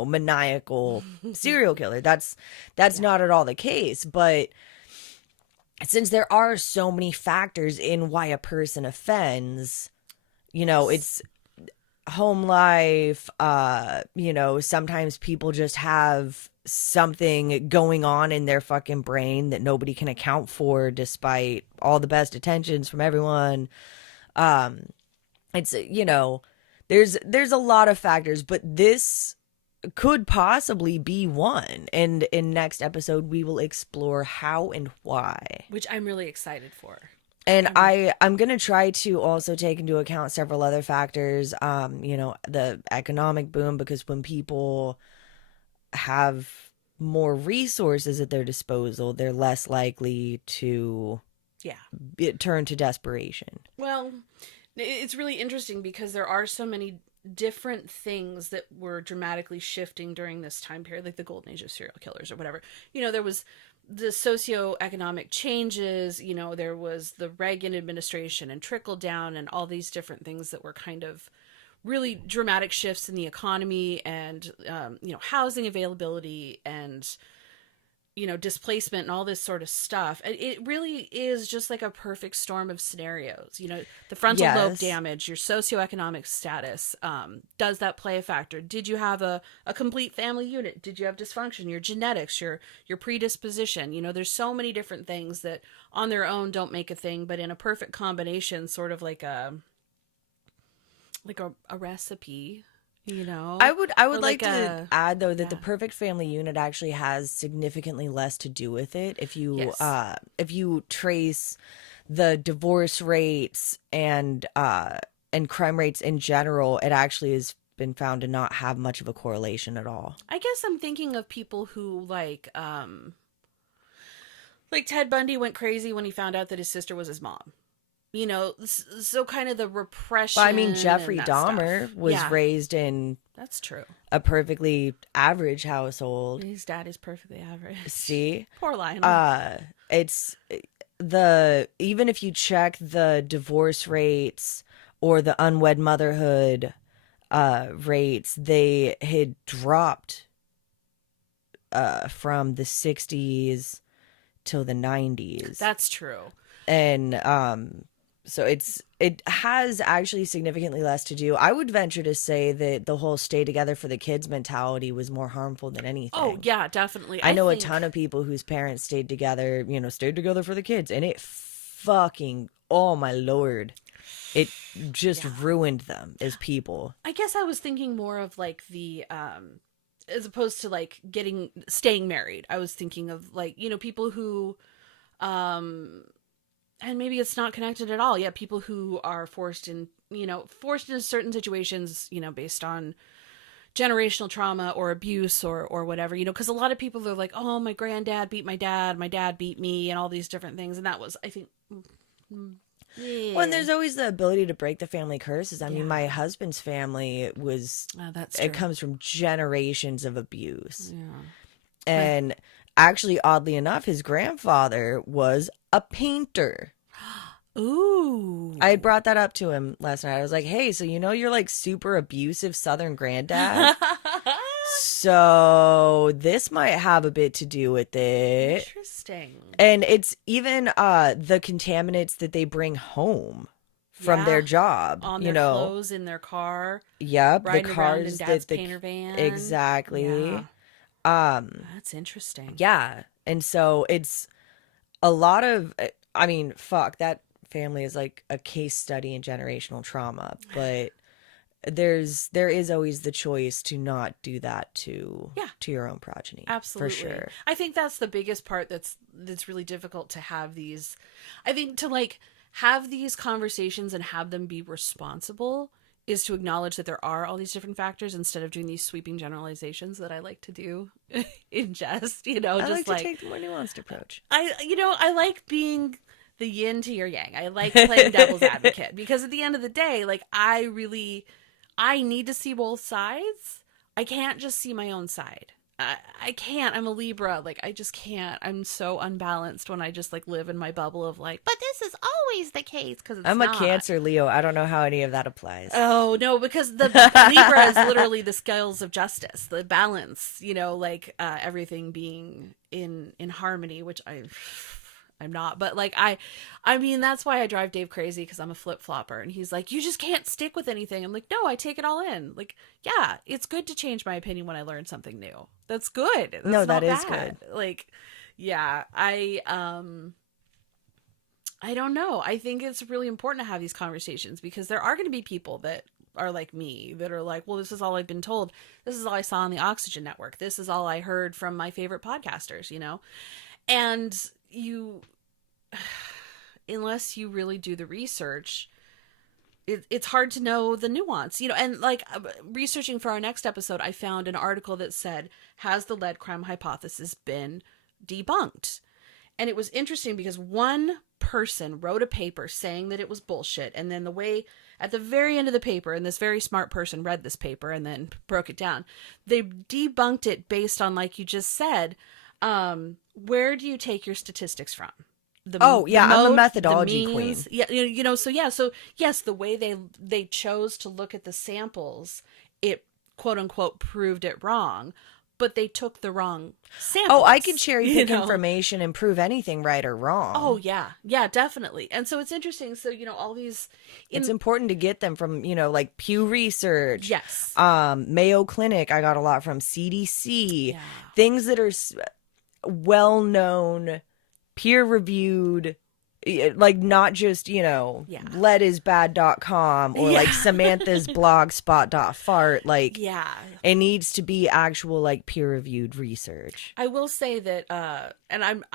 maniacal serial killer. That's Yeah. not at all the case. But since there are so many factors in why a person offends, Yes. it's home life, sometimes people just have something going on in their fucking brain that nobody can account for despite all the best intentions from everyone. um it's there's a lot of factors, but this could possibly be one, and in next episode we will explore how and why. Which I'm really excited for. And I'm I'm gonna try to also take into account several other factors. The economic boom, because when people have more resources at their disposal, they're less likely to yeah. turn to desperation. Well, it's really interesting because there are so many different things that were dramatically shifting during this time period, like the golden age of serial killers or whatever. There was the socioeconomic changes, there was the Reagan administration and trickle down and all these different things that were kind of really dramatic shifts in the economy and, housing availability and, displacement and all this sort of stuff. And it really is just like a perfect storm of scenarios. The frontal lobe Yes. damage, your socioeconomic status, does that play a factor? Did you have a complete family unit? Did you have dysfunction? Your genetics, your predisposition. There's so many different things that on their own don't make a thing, but in a perfect combination, sort of like a recipe, I would or like like to a add, though, that the yeah. perfect family unit actually has significantly less to do with it. Yes. If you trace the divorce rates and crime rates in general, it actually has been found to not have much of a correlation at all. I guess I'm thinking of people who like Ted Bundy went crazy when he found out that his sister was his mom. So kind of the Well, I repression mean, and Jeffrey that stuff. Dahmer was Yeah, raised in that's true. a perfectly average household. His dad is perfectly average. See, Poor Lionel. uh, it's the even if you check the divorce rates or the unwed motherhood rates, they had dropped from the 60s till the 90s. That's true. And so it has actually significantly less to do. I would venture to say that the whole stay together for the kids mentality was more harmful than Oh anything. yeah, definitely. I I know a think ton of people whose parents stayed together for the kids, and it fucking, oh my lord, it just yeah. ruined them as people. I guess I was thinking more of like the as opposed to like staying married. I was thinking of like, people who um and maybe it's not connected at all. Yeah, people who are forced into certain situations, based on generational trauma or abuse or whatever, because a lot of people are like, oh, my granddad beat my dad beat me, and all these different things. And that was, I think, Well, and yeah, there's always the ability to break the family curses. I mean, yeah, my husband's family that's it true. comes from generations of abuse. Yeah. My And actually, oddly enough, his grandfather was a painter. I had Ooh. brought that up to him last night. I was like, hey, so you're like super abusive Southern granddad? So this might have a bit to do with it. Interesting. And it's even the contaminants that they bring home from their Yeah, job, on their clothes, in their car, Yep, the riding around in cars dad's that painter van. Yeah, exactly. Um that's interesting. yeah. And so it's a lot of, I mean, fuck, that family as like a case study in generational trauma, but there is always the choice to not do that Yeah. to your own progeny. Absolutely. For sure. I think that's the biggest part that's really difficult to have these. I think to like have these conversations and have them be responsible is to acknowledge that there are all these different factors instead of doing these sweeping generalizations that I like to do in jest, you know, I just like to take the more nuanced approach. I like being the yin to your yang. I like playing devil's advocate because at the end of the day, like I need to see both sides. I can't just see my own side. I can't. I'm a Libra. Like, I just can't. I'm so unbalanced when I just like live in my bubble of like, but this is always the case because it's I'm not. a Cancer Leo. I don't know how any of that applies. Oh, no, because the Libra is literally the scales of justice, the balance, you know, like everything being in harmony, which I'm not, but like I mean that's why I drive Dave crazy because I'm a flip-flopper and he's like, you just can't stick with anything. I'm like, no, I take it all in. Like, yeah, it's good to change my opinion when I learn something new. That's good. That's No, not that is bad. Like, yeah, I don't know. I think it's really important to have these conversations because there are going to be people that are like me that are like, well, this is all I've been told. This is all I saw on the Oxygen Network. This is all I heard from my favorite podcasters, you know? And you, unless you really do the research, it's hard to know the nuance, you know. And like researching for our next episode, I found an article that said, has the lead crime hypothesis been debunked? And it was interesting because one person wrote a paper saying that it was bullshit, and then the way at the very end of the paper, and this very smart person read this paper and then broke it down, they debunked it based on, like you just said, where do you take your statistics from? I'm a mode, methodology the queen. means. Yeah, you know, so yes, the way they chose to look at the samples, it quote unquote proved it wrong, but they took the wrong samples. Oh, I can cherry pick you know? information and prove anything right or wrong. Oh yeah, definitely. And so it's interesting. So you know, all these. It's important to get them from, you know, like Pew Research. Yes. Mayo Clinic. I got a lot from CDC. Yeah. Things that are well known, peer reviewed, like not just, you know, Yeah. leadisbad.com or like Samantha's blogspot.fart. Like, Yeah. it needs to be actual like peer reviewed research. I will say that, and I'm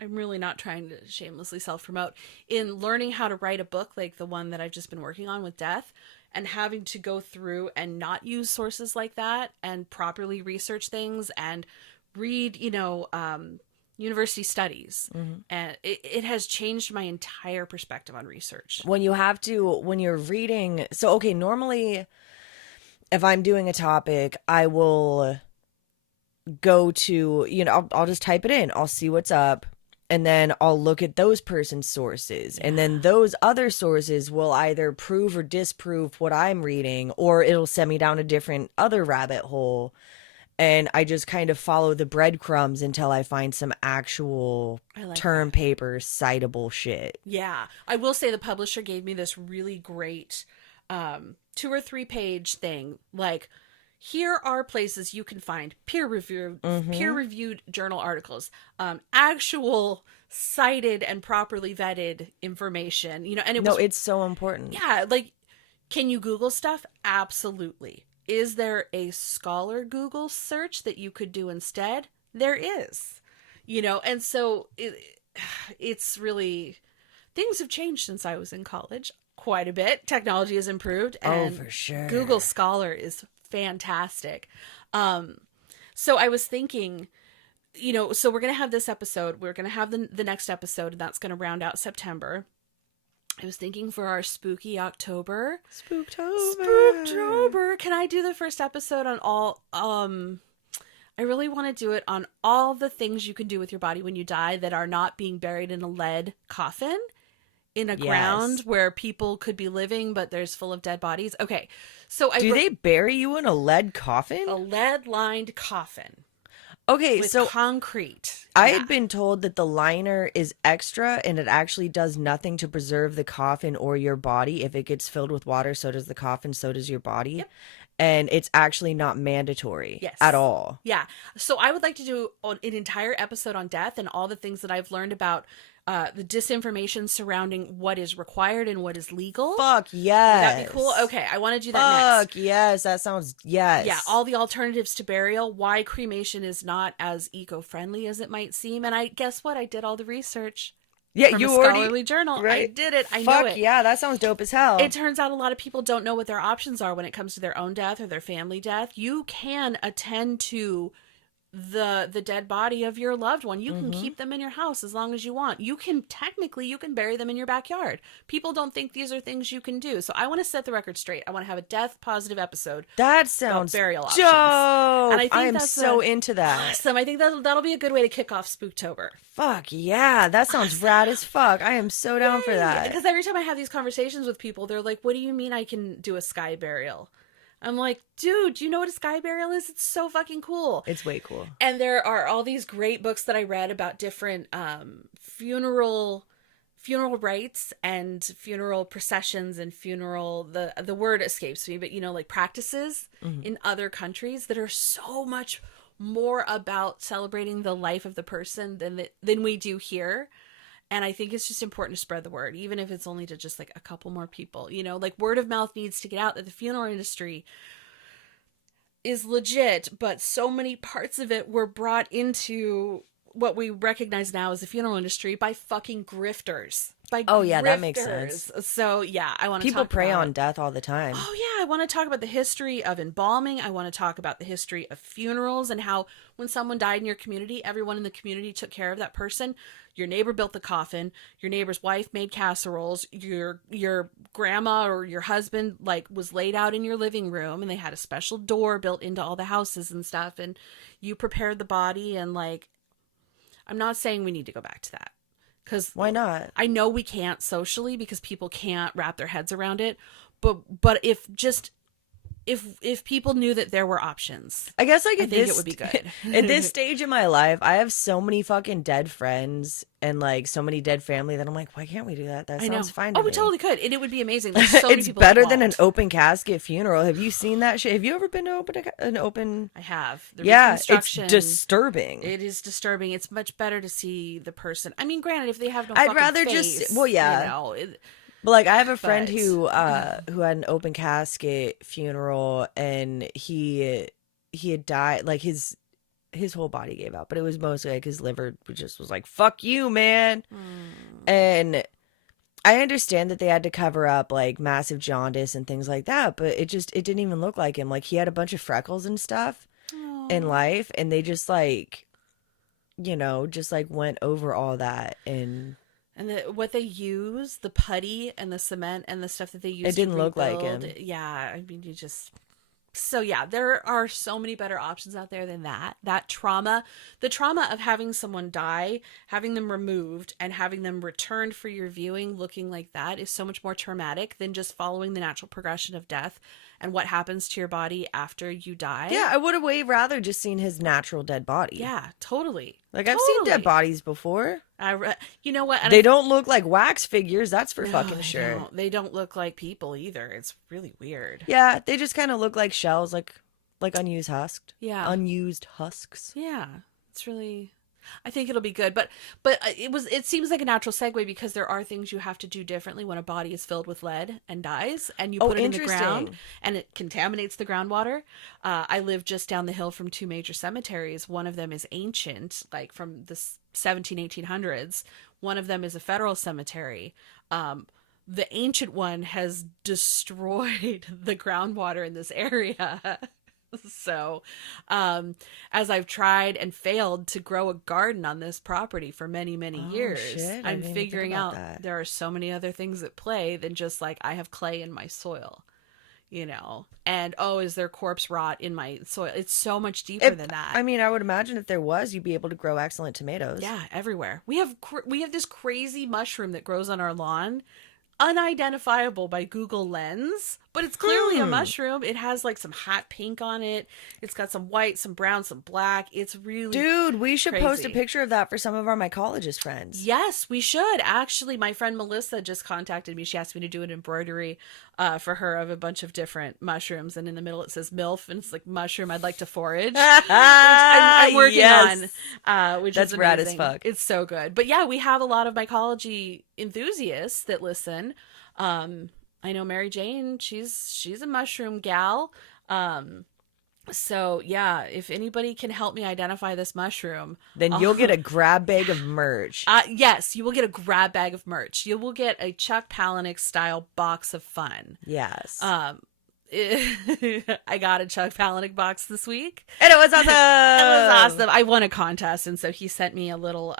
really not trying to shamelessly self-promote, in learning how to write a book like the one that I've just been working on with death, and having to go through and not use sources like that and properly research things and read, you know, university studies. And it has changed my entire perspective on research. When you're reading, so okay, normally if I'm doing a topic, I will go to, you know, I'll just type it in. I'll see what's up. And then I'll look at those person's sources. And then those other sources will either prove or disprove what I'm reading, or it'll send me down a different other rabbit hole. And I just kind of follow the breadcrumbs until I find some actual term paper citable shit. Yeah. I will say the publisher gave me this really great 2 or 3 page thing. Like, here are places you can find peer-reviewed journal articles, actual cited and properly vetted information, you know, and it's so important. Yeah. Like, can you Google stuff? Absolutely. Is there a scholar Google search that you could do instead? There is, you know, and so it's really, things have changed since I was in college quite a bit. Technology has improved. And for sure. Google Scholar is fantastic. So I was thinking, you know, so we're going to have this episode, we're going to have the next episode, and that's going to round out September. I was thinking for our spooky October. Spooktober. Can I do the first episode on all, I really want to do it on all the things you can do with your body when you die that are not being buried in a lead coffin in a ground where people could be living, but there's full of dead bodies. Okay. So do they bury you in a lead coffin? A lead lined coffin. Okay, with so concrete. I had been told that the liner is extra and it actually does nothing to preserve the coffin or your body. If it gets filled with water, so does the coffin, so does your body. Yep. And it's actually not mandatory at all. Yeah. So I would like to do an entire episode on death and all the things that I've learned about the disinformation surrounding what is required and what is legal. Fuck Would yes. that be cool? Okay, I want to do that next. Fuck yes. That sounds yes. Yeah, all the alternatives to burial, why cremation is not as eco-friendly as it might seem. And I guess what? I did all the research Yeah, from you a already scholarly journal. I right? did it. I Fuck know it. yeah, that sounds dope as hell. It turns out a lot of people don't know what their options are when it comes to their own death or their family death. You can attend to the dead body of your loved one. You can keep them in your house as long as you want. You can bury them in your backyard. People don't think these are things you can do. So I want to set the record straight. I want to have a death positive episode. That sounds burial dope. options. And I think I am that's so into that. awesome. I think that'll be a good way to kick off Spooktober. Fuck yeah, that sounds rad as fuck. I am so down for that. Because every time I have these conversations with people, they're like, "What do you mean I can do a sky burial?" I'm like, dude, do you know what a sky burial is? It's so fucking cool. It's way cool. And there are all these great books that I read about different funeral rites and funeral processions and the word escapes me, but like practices in other countries that are so much more about celebrating the life of the person than we do here. And I think it's just important to spread the word, even if it's only to just like a couple more people, like word of mouth needs to get out that the funeral industry is legit, but so many parts of it were brought into what we recognize now as the funeral industry by fucking grifters. That makes sense. So yeah, I want to People talk prey about on death all the time. Oh yeah, I want to talk about the history of embalming. I want to talk about the history of funerals and how when someone died in your community, everyone in the community took care of that person. Your neighbor built the coffin, your neighbor's wife made casseroles, your grandma or your husband was laid out in your living room, and they had a special door built into all the houses and stuff, and you prepared the body. And I'm not saying we need to go back to that. Because why not? I know we can't socially because people can't wrap their heads around it. But if people knew that there were options, I guess I think it would be good. At this stage in my life, I have so many fucking dead friends and so many dead family that I'm like, why can't we do that? That sounds fine to me. We totally could, and it would be amazing. There's so many it's people better involved. than an open casket funeral. Have you seen that shit? Have you ever been to an open? I have. The yeah, it's reconstruction, disturbing. It is disturbing. It's much better to see the person. I mean, granted, if they have no, I'd fucking rather face, just But I have a friend who had an open casket funeral, and he had died. His whole body gave out, but it was mostly his liver just was like, fuck you, man. And I understand that they had to cover up massive jaundice and things like that, but it didn't even look like him. He had a bunch of freckles and stuff in life, and they just went over all that. And what they use, the putty and the cement and the stuff that they use, it didn't look like him. Yeah, I mean, so yeah, there are so many better options out there than that. That trauma, the trauma of having someone die, having them removed, and having them returned for your viewing looking like that is so much more traumatic than just following the natural progression of death and what happens to your body after you die. Yeah, I would have way rather just seen his natural dead body. Yeah, totally. I've seen dead bodies before. You know what? And they don't look like wax figures, that's for fucking sure. They don't look like people either. It's really weird. Yeah, they just kind of look like shells, like unused husks. Yeah. Unused husks. Yeah. It's really... I think it'll be good, but it seems like a natural segue because there are things you have to do differently when a body is filled with lead and dies, and you put it in the ground and it contaminates the groundwater. I live just down the hill from two major cemeteries. One of them is ancient, from the 1800s. One of them is a federal cemetery. The ancient one has destroyed the groundwater in this area. So, as I've tried and failed to grow a garden on this property for many, many years, I'm figuring out there are so many other things at play than just I have clay in my soil, and is there corpse rot in my soil? It's so much deeper than that. I mean, I would imagine if there was, you'd be able to grow excellent tomatoes. Yeah, everywhere. We have this crazy mushroom that grows on our lawn, unidentifiable by Google Lens, but it's clearly a mushroom. It has like some hot pink on it. It's got some white, some brown, some black. It's really Dude, we should post a crazy. picture of that for some of our mycologist friends. Yes, we should. Actually, my friend Melissa just contacted me. She asked me to do an embroidery for her of a bunch of different mushrooms. And in the middle it says MILF, and it's like mushroom I'd like to forage. Which I'm working on, which That's is rad as amazing. fuck. It's so good. But yeah, we have a lot of mycology enthusiasts that listen. I know Mary Jane, she's a mushroom gal. So yeah, if anybody can help me identify this mushroom, Then you'll get a grab bag of merch. yes, you will get a grab bag of merch. You will get a Chuck Palahniuk style box of fun. Yes. I got a Chuck Palahniuk box this week. And it was awesome. It was awesome. I won a contest, and so he sent me a little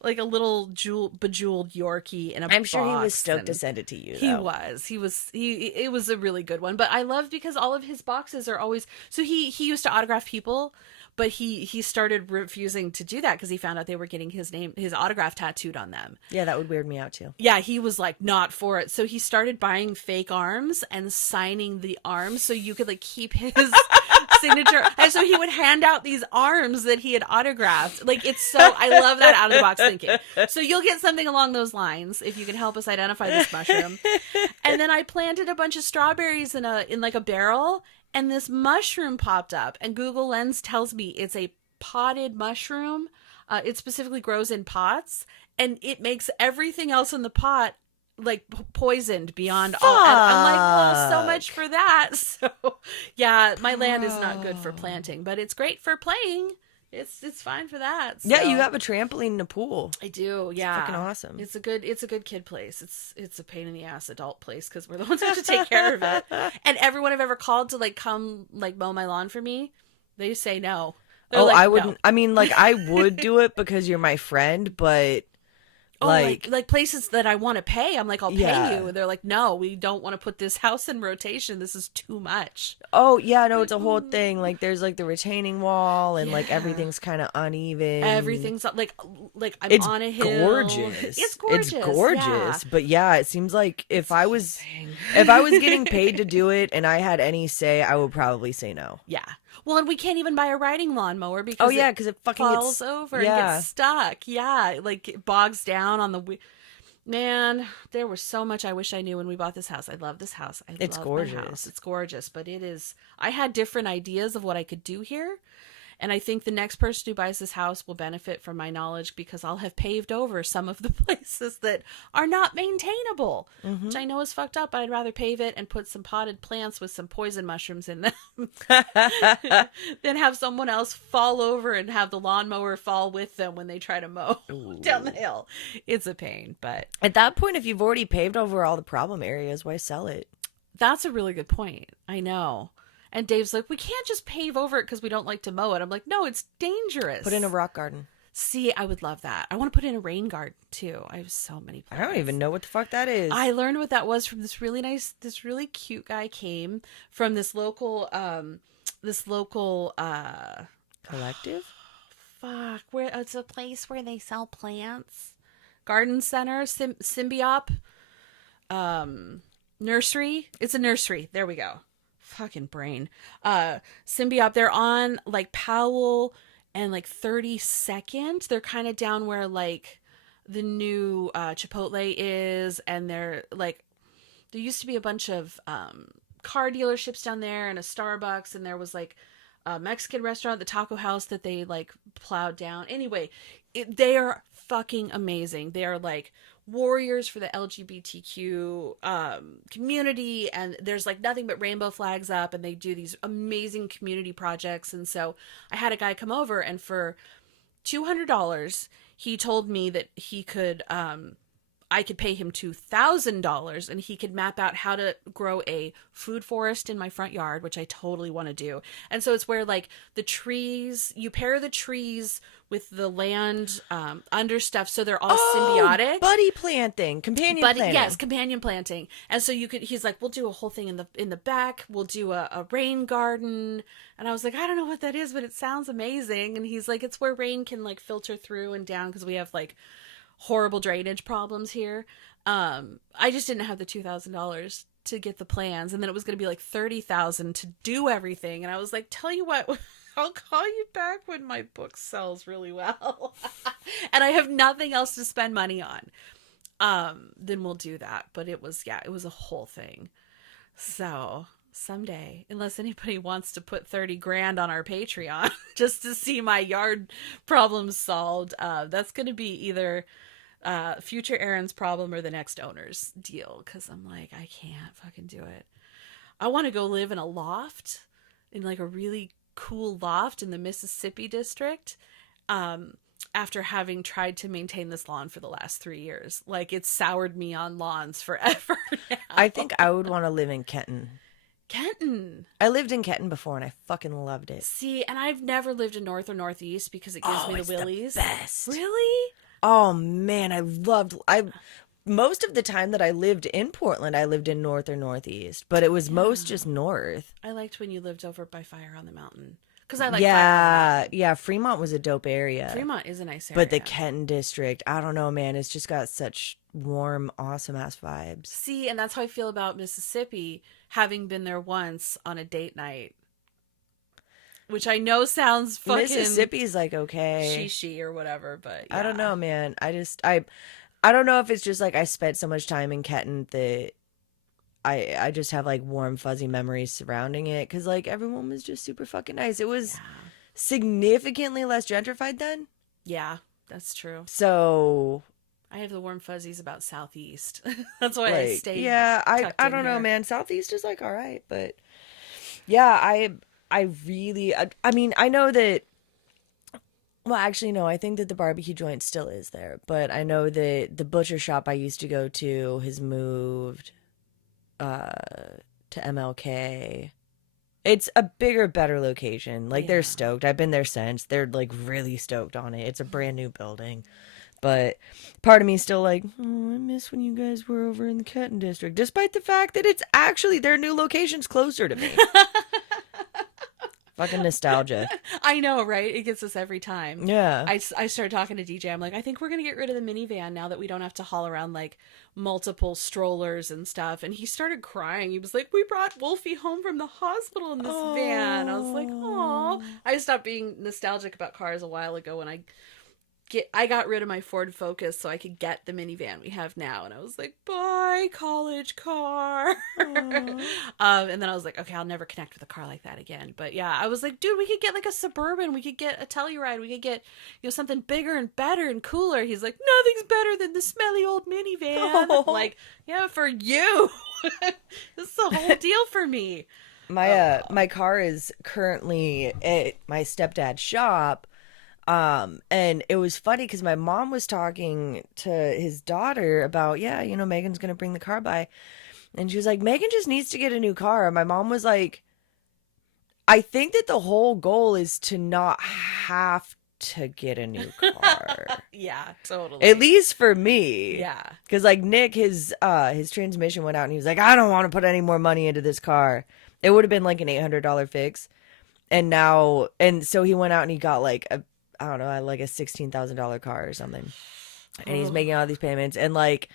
like a little bejeweled Yorkie in a I'm sure he was box, stoked to and send it to you. he though. was. It was a really good one. But I love because all of his boxes are always so he used to autograph people, but he started refusing to do that because he found out they were getting his autograph tattooed on them. Yeah, that would weird me out too. Yeah, he was like not for it. So he started buying fake arms and signing the arms so you could like keep his signature. And so he would hand out these arms that he had autographed. Like it's so I love that out of the box thinking. So you'll get something along those lines if you can help us identify this mushroom. And then I planted a bunch of strawberries in like a barrel, and this mushroom popped up, and Google Lens tells me it's a potted mushroom. It specifically grows in pots, and it makes everything else in the pot like poisoned beyond all. I'm like, well, so much for that. So yeah, my land is not good for planting, but it's great for playing. It's fine for that. Yeah, So. you have a trampoline and a pool. I do, yeah. Fucking awesome. It's a good kid place. It's a pain in the ass adult place because we're the ones who have to take care of it. And everyone I've ever called to like come like mow my lawn for me, they say no. They're like, I "No." wouldn't. I mean, like I would do it because you're my friend, but like places that I want to pay, I'm like, I'll pay Yeah. you. And they're like, no, we don't want to put this house in rotation. This is too much. oh yeah, no, it's a whole thing. Like there's like the retaining wall, and like Yeah. everything's kind of uneven. Everything's like I'm It's on a hill. gorgeous. It's gorgeous. It's gorgeous. Yeah. But yeah, it seems like if I was getting paid to do it and I had any say, I would probably say no. Yeah. Well, and we can't even buy a riding lawnmower because Oh yeah, because it fucking falls gets over and yeah. gets stuck. Yeah, like it bogs down on the. Man, there was so much I wish I knew when we bought this house. I love this house. It's love gorgeous. My house. It's gorgeous, but it is. I had different ideas of what I could do here. And I think the next person who buys this house will benefit from my knowledge because I'll have paved over some of the places that are not maintainable, which I know is fucked up, but I'd rather pave it and put some potted plants with some poison mushrooms in them than have someone else fall over and have the lawnmower fall with them when they try to mow down the hill. It's a pain, but At that point, if you've already paved over all the problem areas, why sell it? that's a really good point. I know. And Dave's like, we can't just pave over it because we don't like to mow it. I'm like, no, it's dangerous. Put in a rock garden. See, I would love that. I want to put in a rain garden too. I have so many I plants. don't even know what the fuck that is. I learned what that was from this really cute guy came from this local Collective? fuck, where it's a place where they sell plants. Garden center, Symbiop, nursery. It's a nursery. There we go. Fucking brain. Symbiop, they're on like Powell and like 32nd. They're kind of down where like the new Chipotle is, and they're like there used to be a bunch of car dealerships down there and a Starbucks, and there was like a Mexican restaurant, the Taco House that they like plowed down. Anyway, they are fucking amazing. They are like warriors for the LGBTQ community, and there's like nothing but rainbow flags up, and they do these amazing community projects. And so I had a guy come over, and for $200 he told me that he could I could pay him $2,000 and he could map out how to grow a food forest in my front yard, which I totally want to do. And so it's where like the trees, you pair the trees with the land under stuff, so they're all symbiotic. Buddy planting, companion planting. Yes, companion planting. And so he's like, we'll do a whole thing in the back. We'll do a rain garden. And I was like, I don't know what that is, but it sounds amazing. And he's like, it's where rain can like filter through and down because we have like horrible drainage problems here. I just didn't have the $2,000 to get the plans, and then it was going to be like 30,000 to do everything. And I was like, tell you what, I'll call you back when my book sells really well, and I have nothing else to spend money on. Then we'll do that. But it was a whole thing. So someday, unless anybody wants to put 30 grand on our Patreon just to see my yard problems solved, that's going to be either future Aaron's problem or the next owner's deal. Cause I'm like, I can't fucking do it. I want to go live in a loft, in like a really cool loft in the Mississippi district. After having tried to maintain this lawn for the last 3 years, like it's soured me on lawns forever now. I think I would want to live in Kenton. Kenton. I lived in Kenton before and I fucking loved it. See, and I've never lived in North or Northeast because it gives me the it's willies. the best. Really? Oh man, I most of the time that I lived in Portland, I lived in North or Northeast, but it was most just North. I liked when you lived over by Fire on the Mountain because I like Fire on the Mountain. Yeah, Fremont was a dope area. Fremont is a nice area. But the Kenton district, I don't know, man, it's just got such warm, awesome ass vibes. See, and that's how I feel about Mississippi, having been there once on a date night. Which I know sounds fucking Mississippi's like okay. she or whatever, but yeah. I don't know, man. I don't know if it's just like I spent so much time in Kenton that I just have like warm fuzzy memories surrounding it because like everyone was just super fucking nice. It was significantly less gentrified then. Yeah, that's true. So I have the warm fuzzies about Southeast. That's why like, I stayed. Yeah, I don't know, here. man. Southeast is like all right, but yeah, I really I mean I know that. Well, actually, no. I think that the barbecue joint still is there, but I know that the butcher shop I used to go to has moved to MLK. It's a bigger, better location. Like they're stoked. I've been there since. They're like really stoked on it. It's a brand new building. But part of me is still like, oh, I miss when you guys were over in the Kenton district, despite the fact that it's actually their new location's closer to me. Fucking nostalgia. I know, right? It gets us every time. Yeah. I started talking to DJ. I'm like, I think we're going to get rid of the minivan now that we don't have to haul around like multiple strollers and stuff. And he started crying. He was like, we brought Wolfie home from the hospital in this van. I was like, oh. I stopped being nostalgic about cars a while ago when I got rid of my Ford Focus so I could get the minivan we have now, and I was like, bye, college car. And then I was like, okay, I'll never connect with a car like that again. But yeah, I was like, dude, we could get like a Suburban, we could get a Telluride, we could get, something bigger and better and cooler. He's like, nothing's better than the smelly old minivan. I'm like, yeah, for you. This is a whole deal for me. My car is currently at my stepdad's shop. And it was funny because my mom was talking to his daughter about, Megan's going to bring the car by. And she was like, Megan just needs to get a new car. And my mom was like, I think that the whole goal is to not have to get a new car. Yeah, totally. At least for me. Yeah. Because like Nick, his transmission went out and he was like, I don't want to put any more money into this car. It would have been like an $800 fix. And so he went out and he got like a $16,000 car or something. And he's making all these payments. And like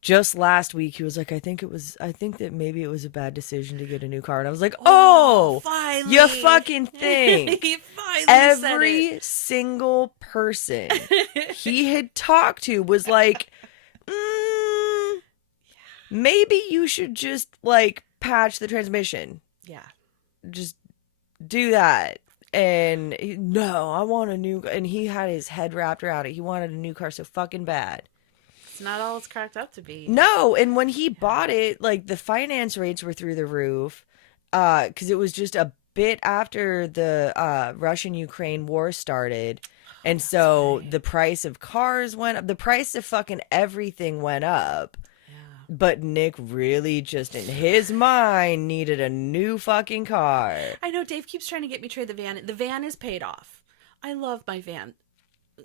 just last week he was like, I think that maybe it was a bad decision to get a new car. And I was like, oh, finally. You fucking think. He finally Every said it. single person he had talked to was like, maybe you should just like patch the transmission. Yeah. Just do that. And no, I want a new, and he had his head wrapped around it. He wanted a new car so fucking bad. It's not all it's cracked up to be. No, and when he bought it, like the finance rates were through the roof, because it was just a bit after the Russian-Ukraine war started, and so the price of cars went up. The price of fucking everything went up. But Nick really just in his mind needed a new fucking car. I know Dave keeps trying to get me to trade the van. The van is paid off. I love my van.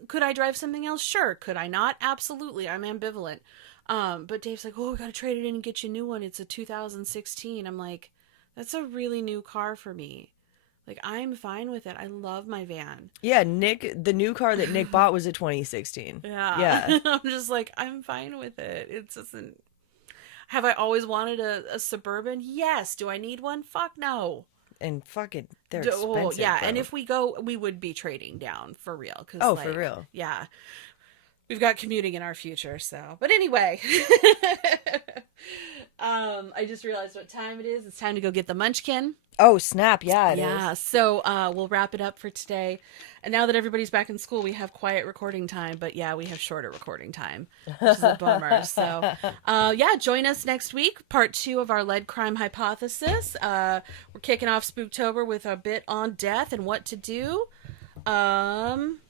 Could I drive something else? Sure. Could I not? Absolutely. I'm ambivalent. But Dave's like, oh, we got to trade it in and get you a new one. It's a 2016. I'm like, that's a really new car for me. Like, I'm fine with it. I love my van. Yeah, the new car that Nick bought was a 2016. Yeah. Yeah. I'm just like, I'm fine with it. It doesn't. Have I always wanted a Suburban? Yes. Do I need one? Fuck no. And fucking, they're Oh, expensive. yeah. Bro. And if we go, we would be trading down for real. Cause, Oh, like, for real. Yeah. We've got commuting in our future, so. But anyway. I just realized what time it is. It's time to go get the munchkin. Oh, snap. Yeah, it is. Yeah, so we'll wrap it up for today. And now that everybody's back in school, we have quiet recording time. But yeah, we have shorter recording time, which is a bummer. So yeah, join us next week, part 2 of our lead crime hypothesis. We're kicking off Spooktober with a bit on death and what to do.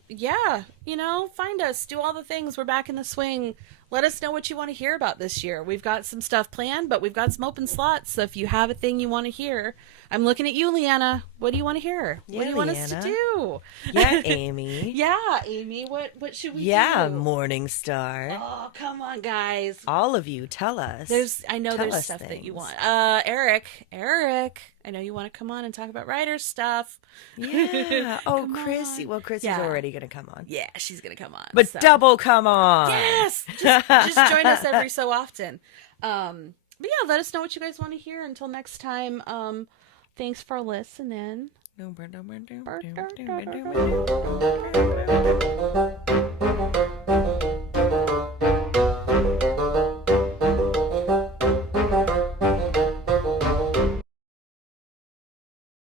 Yeah, you know, find us, do all the things. We're back in the swing. Let us know what you want to hear about this year. We've got some stuff planned, but we've got some open slots. So if you have a thing you want to hear, I'm looking at you, Leanna. What do you want to hear? Yeah, what do you want us to Leanna. do? Yeah, Amy. Yeah, Amy. What should we Yeah, do? Morningstar. Oh, come on, guys. All of you, tell us. I know Tell there's us stuff that you things. want. Eric. I know you want to come on and talk about writer stuff. Yeah. Oh, Come Chrissy. on. Well, Chrissy's Yeah. already going to come on. Yeah, she's gonna come on. But so. double come on. Yes, just join us every so often. But yeah, let us know what you guys want to hear. Until next time, thanks for listening.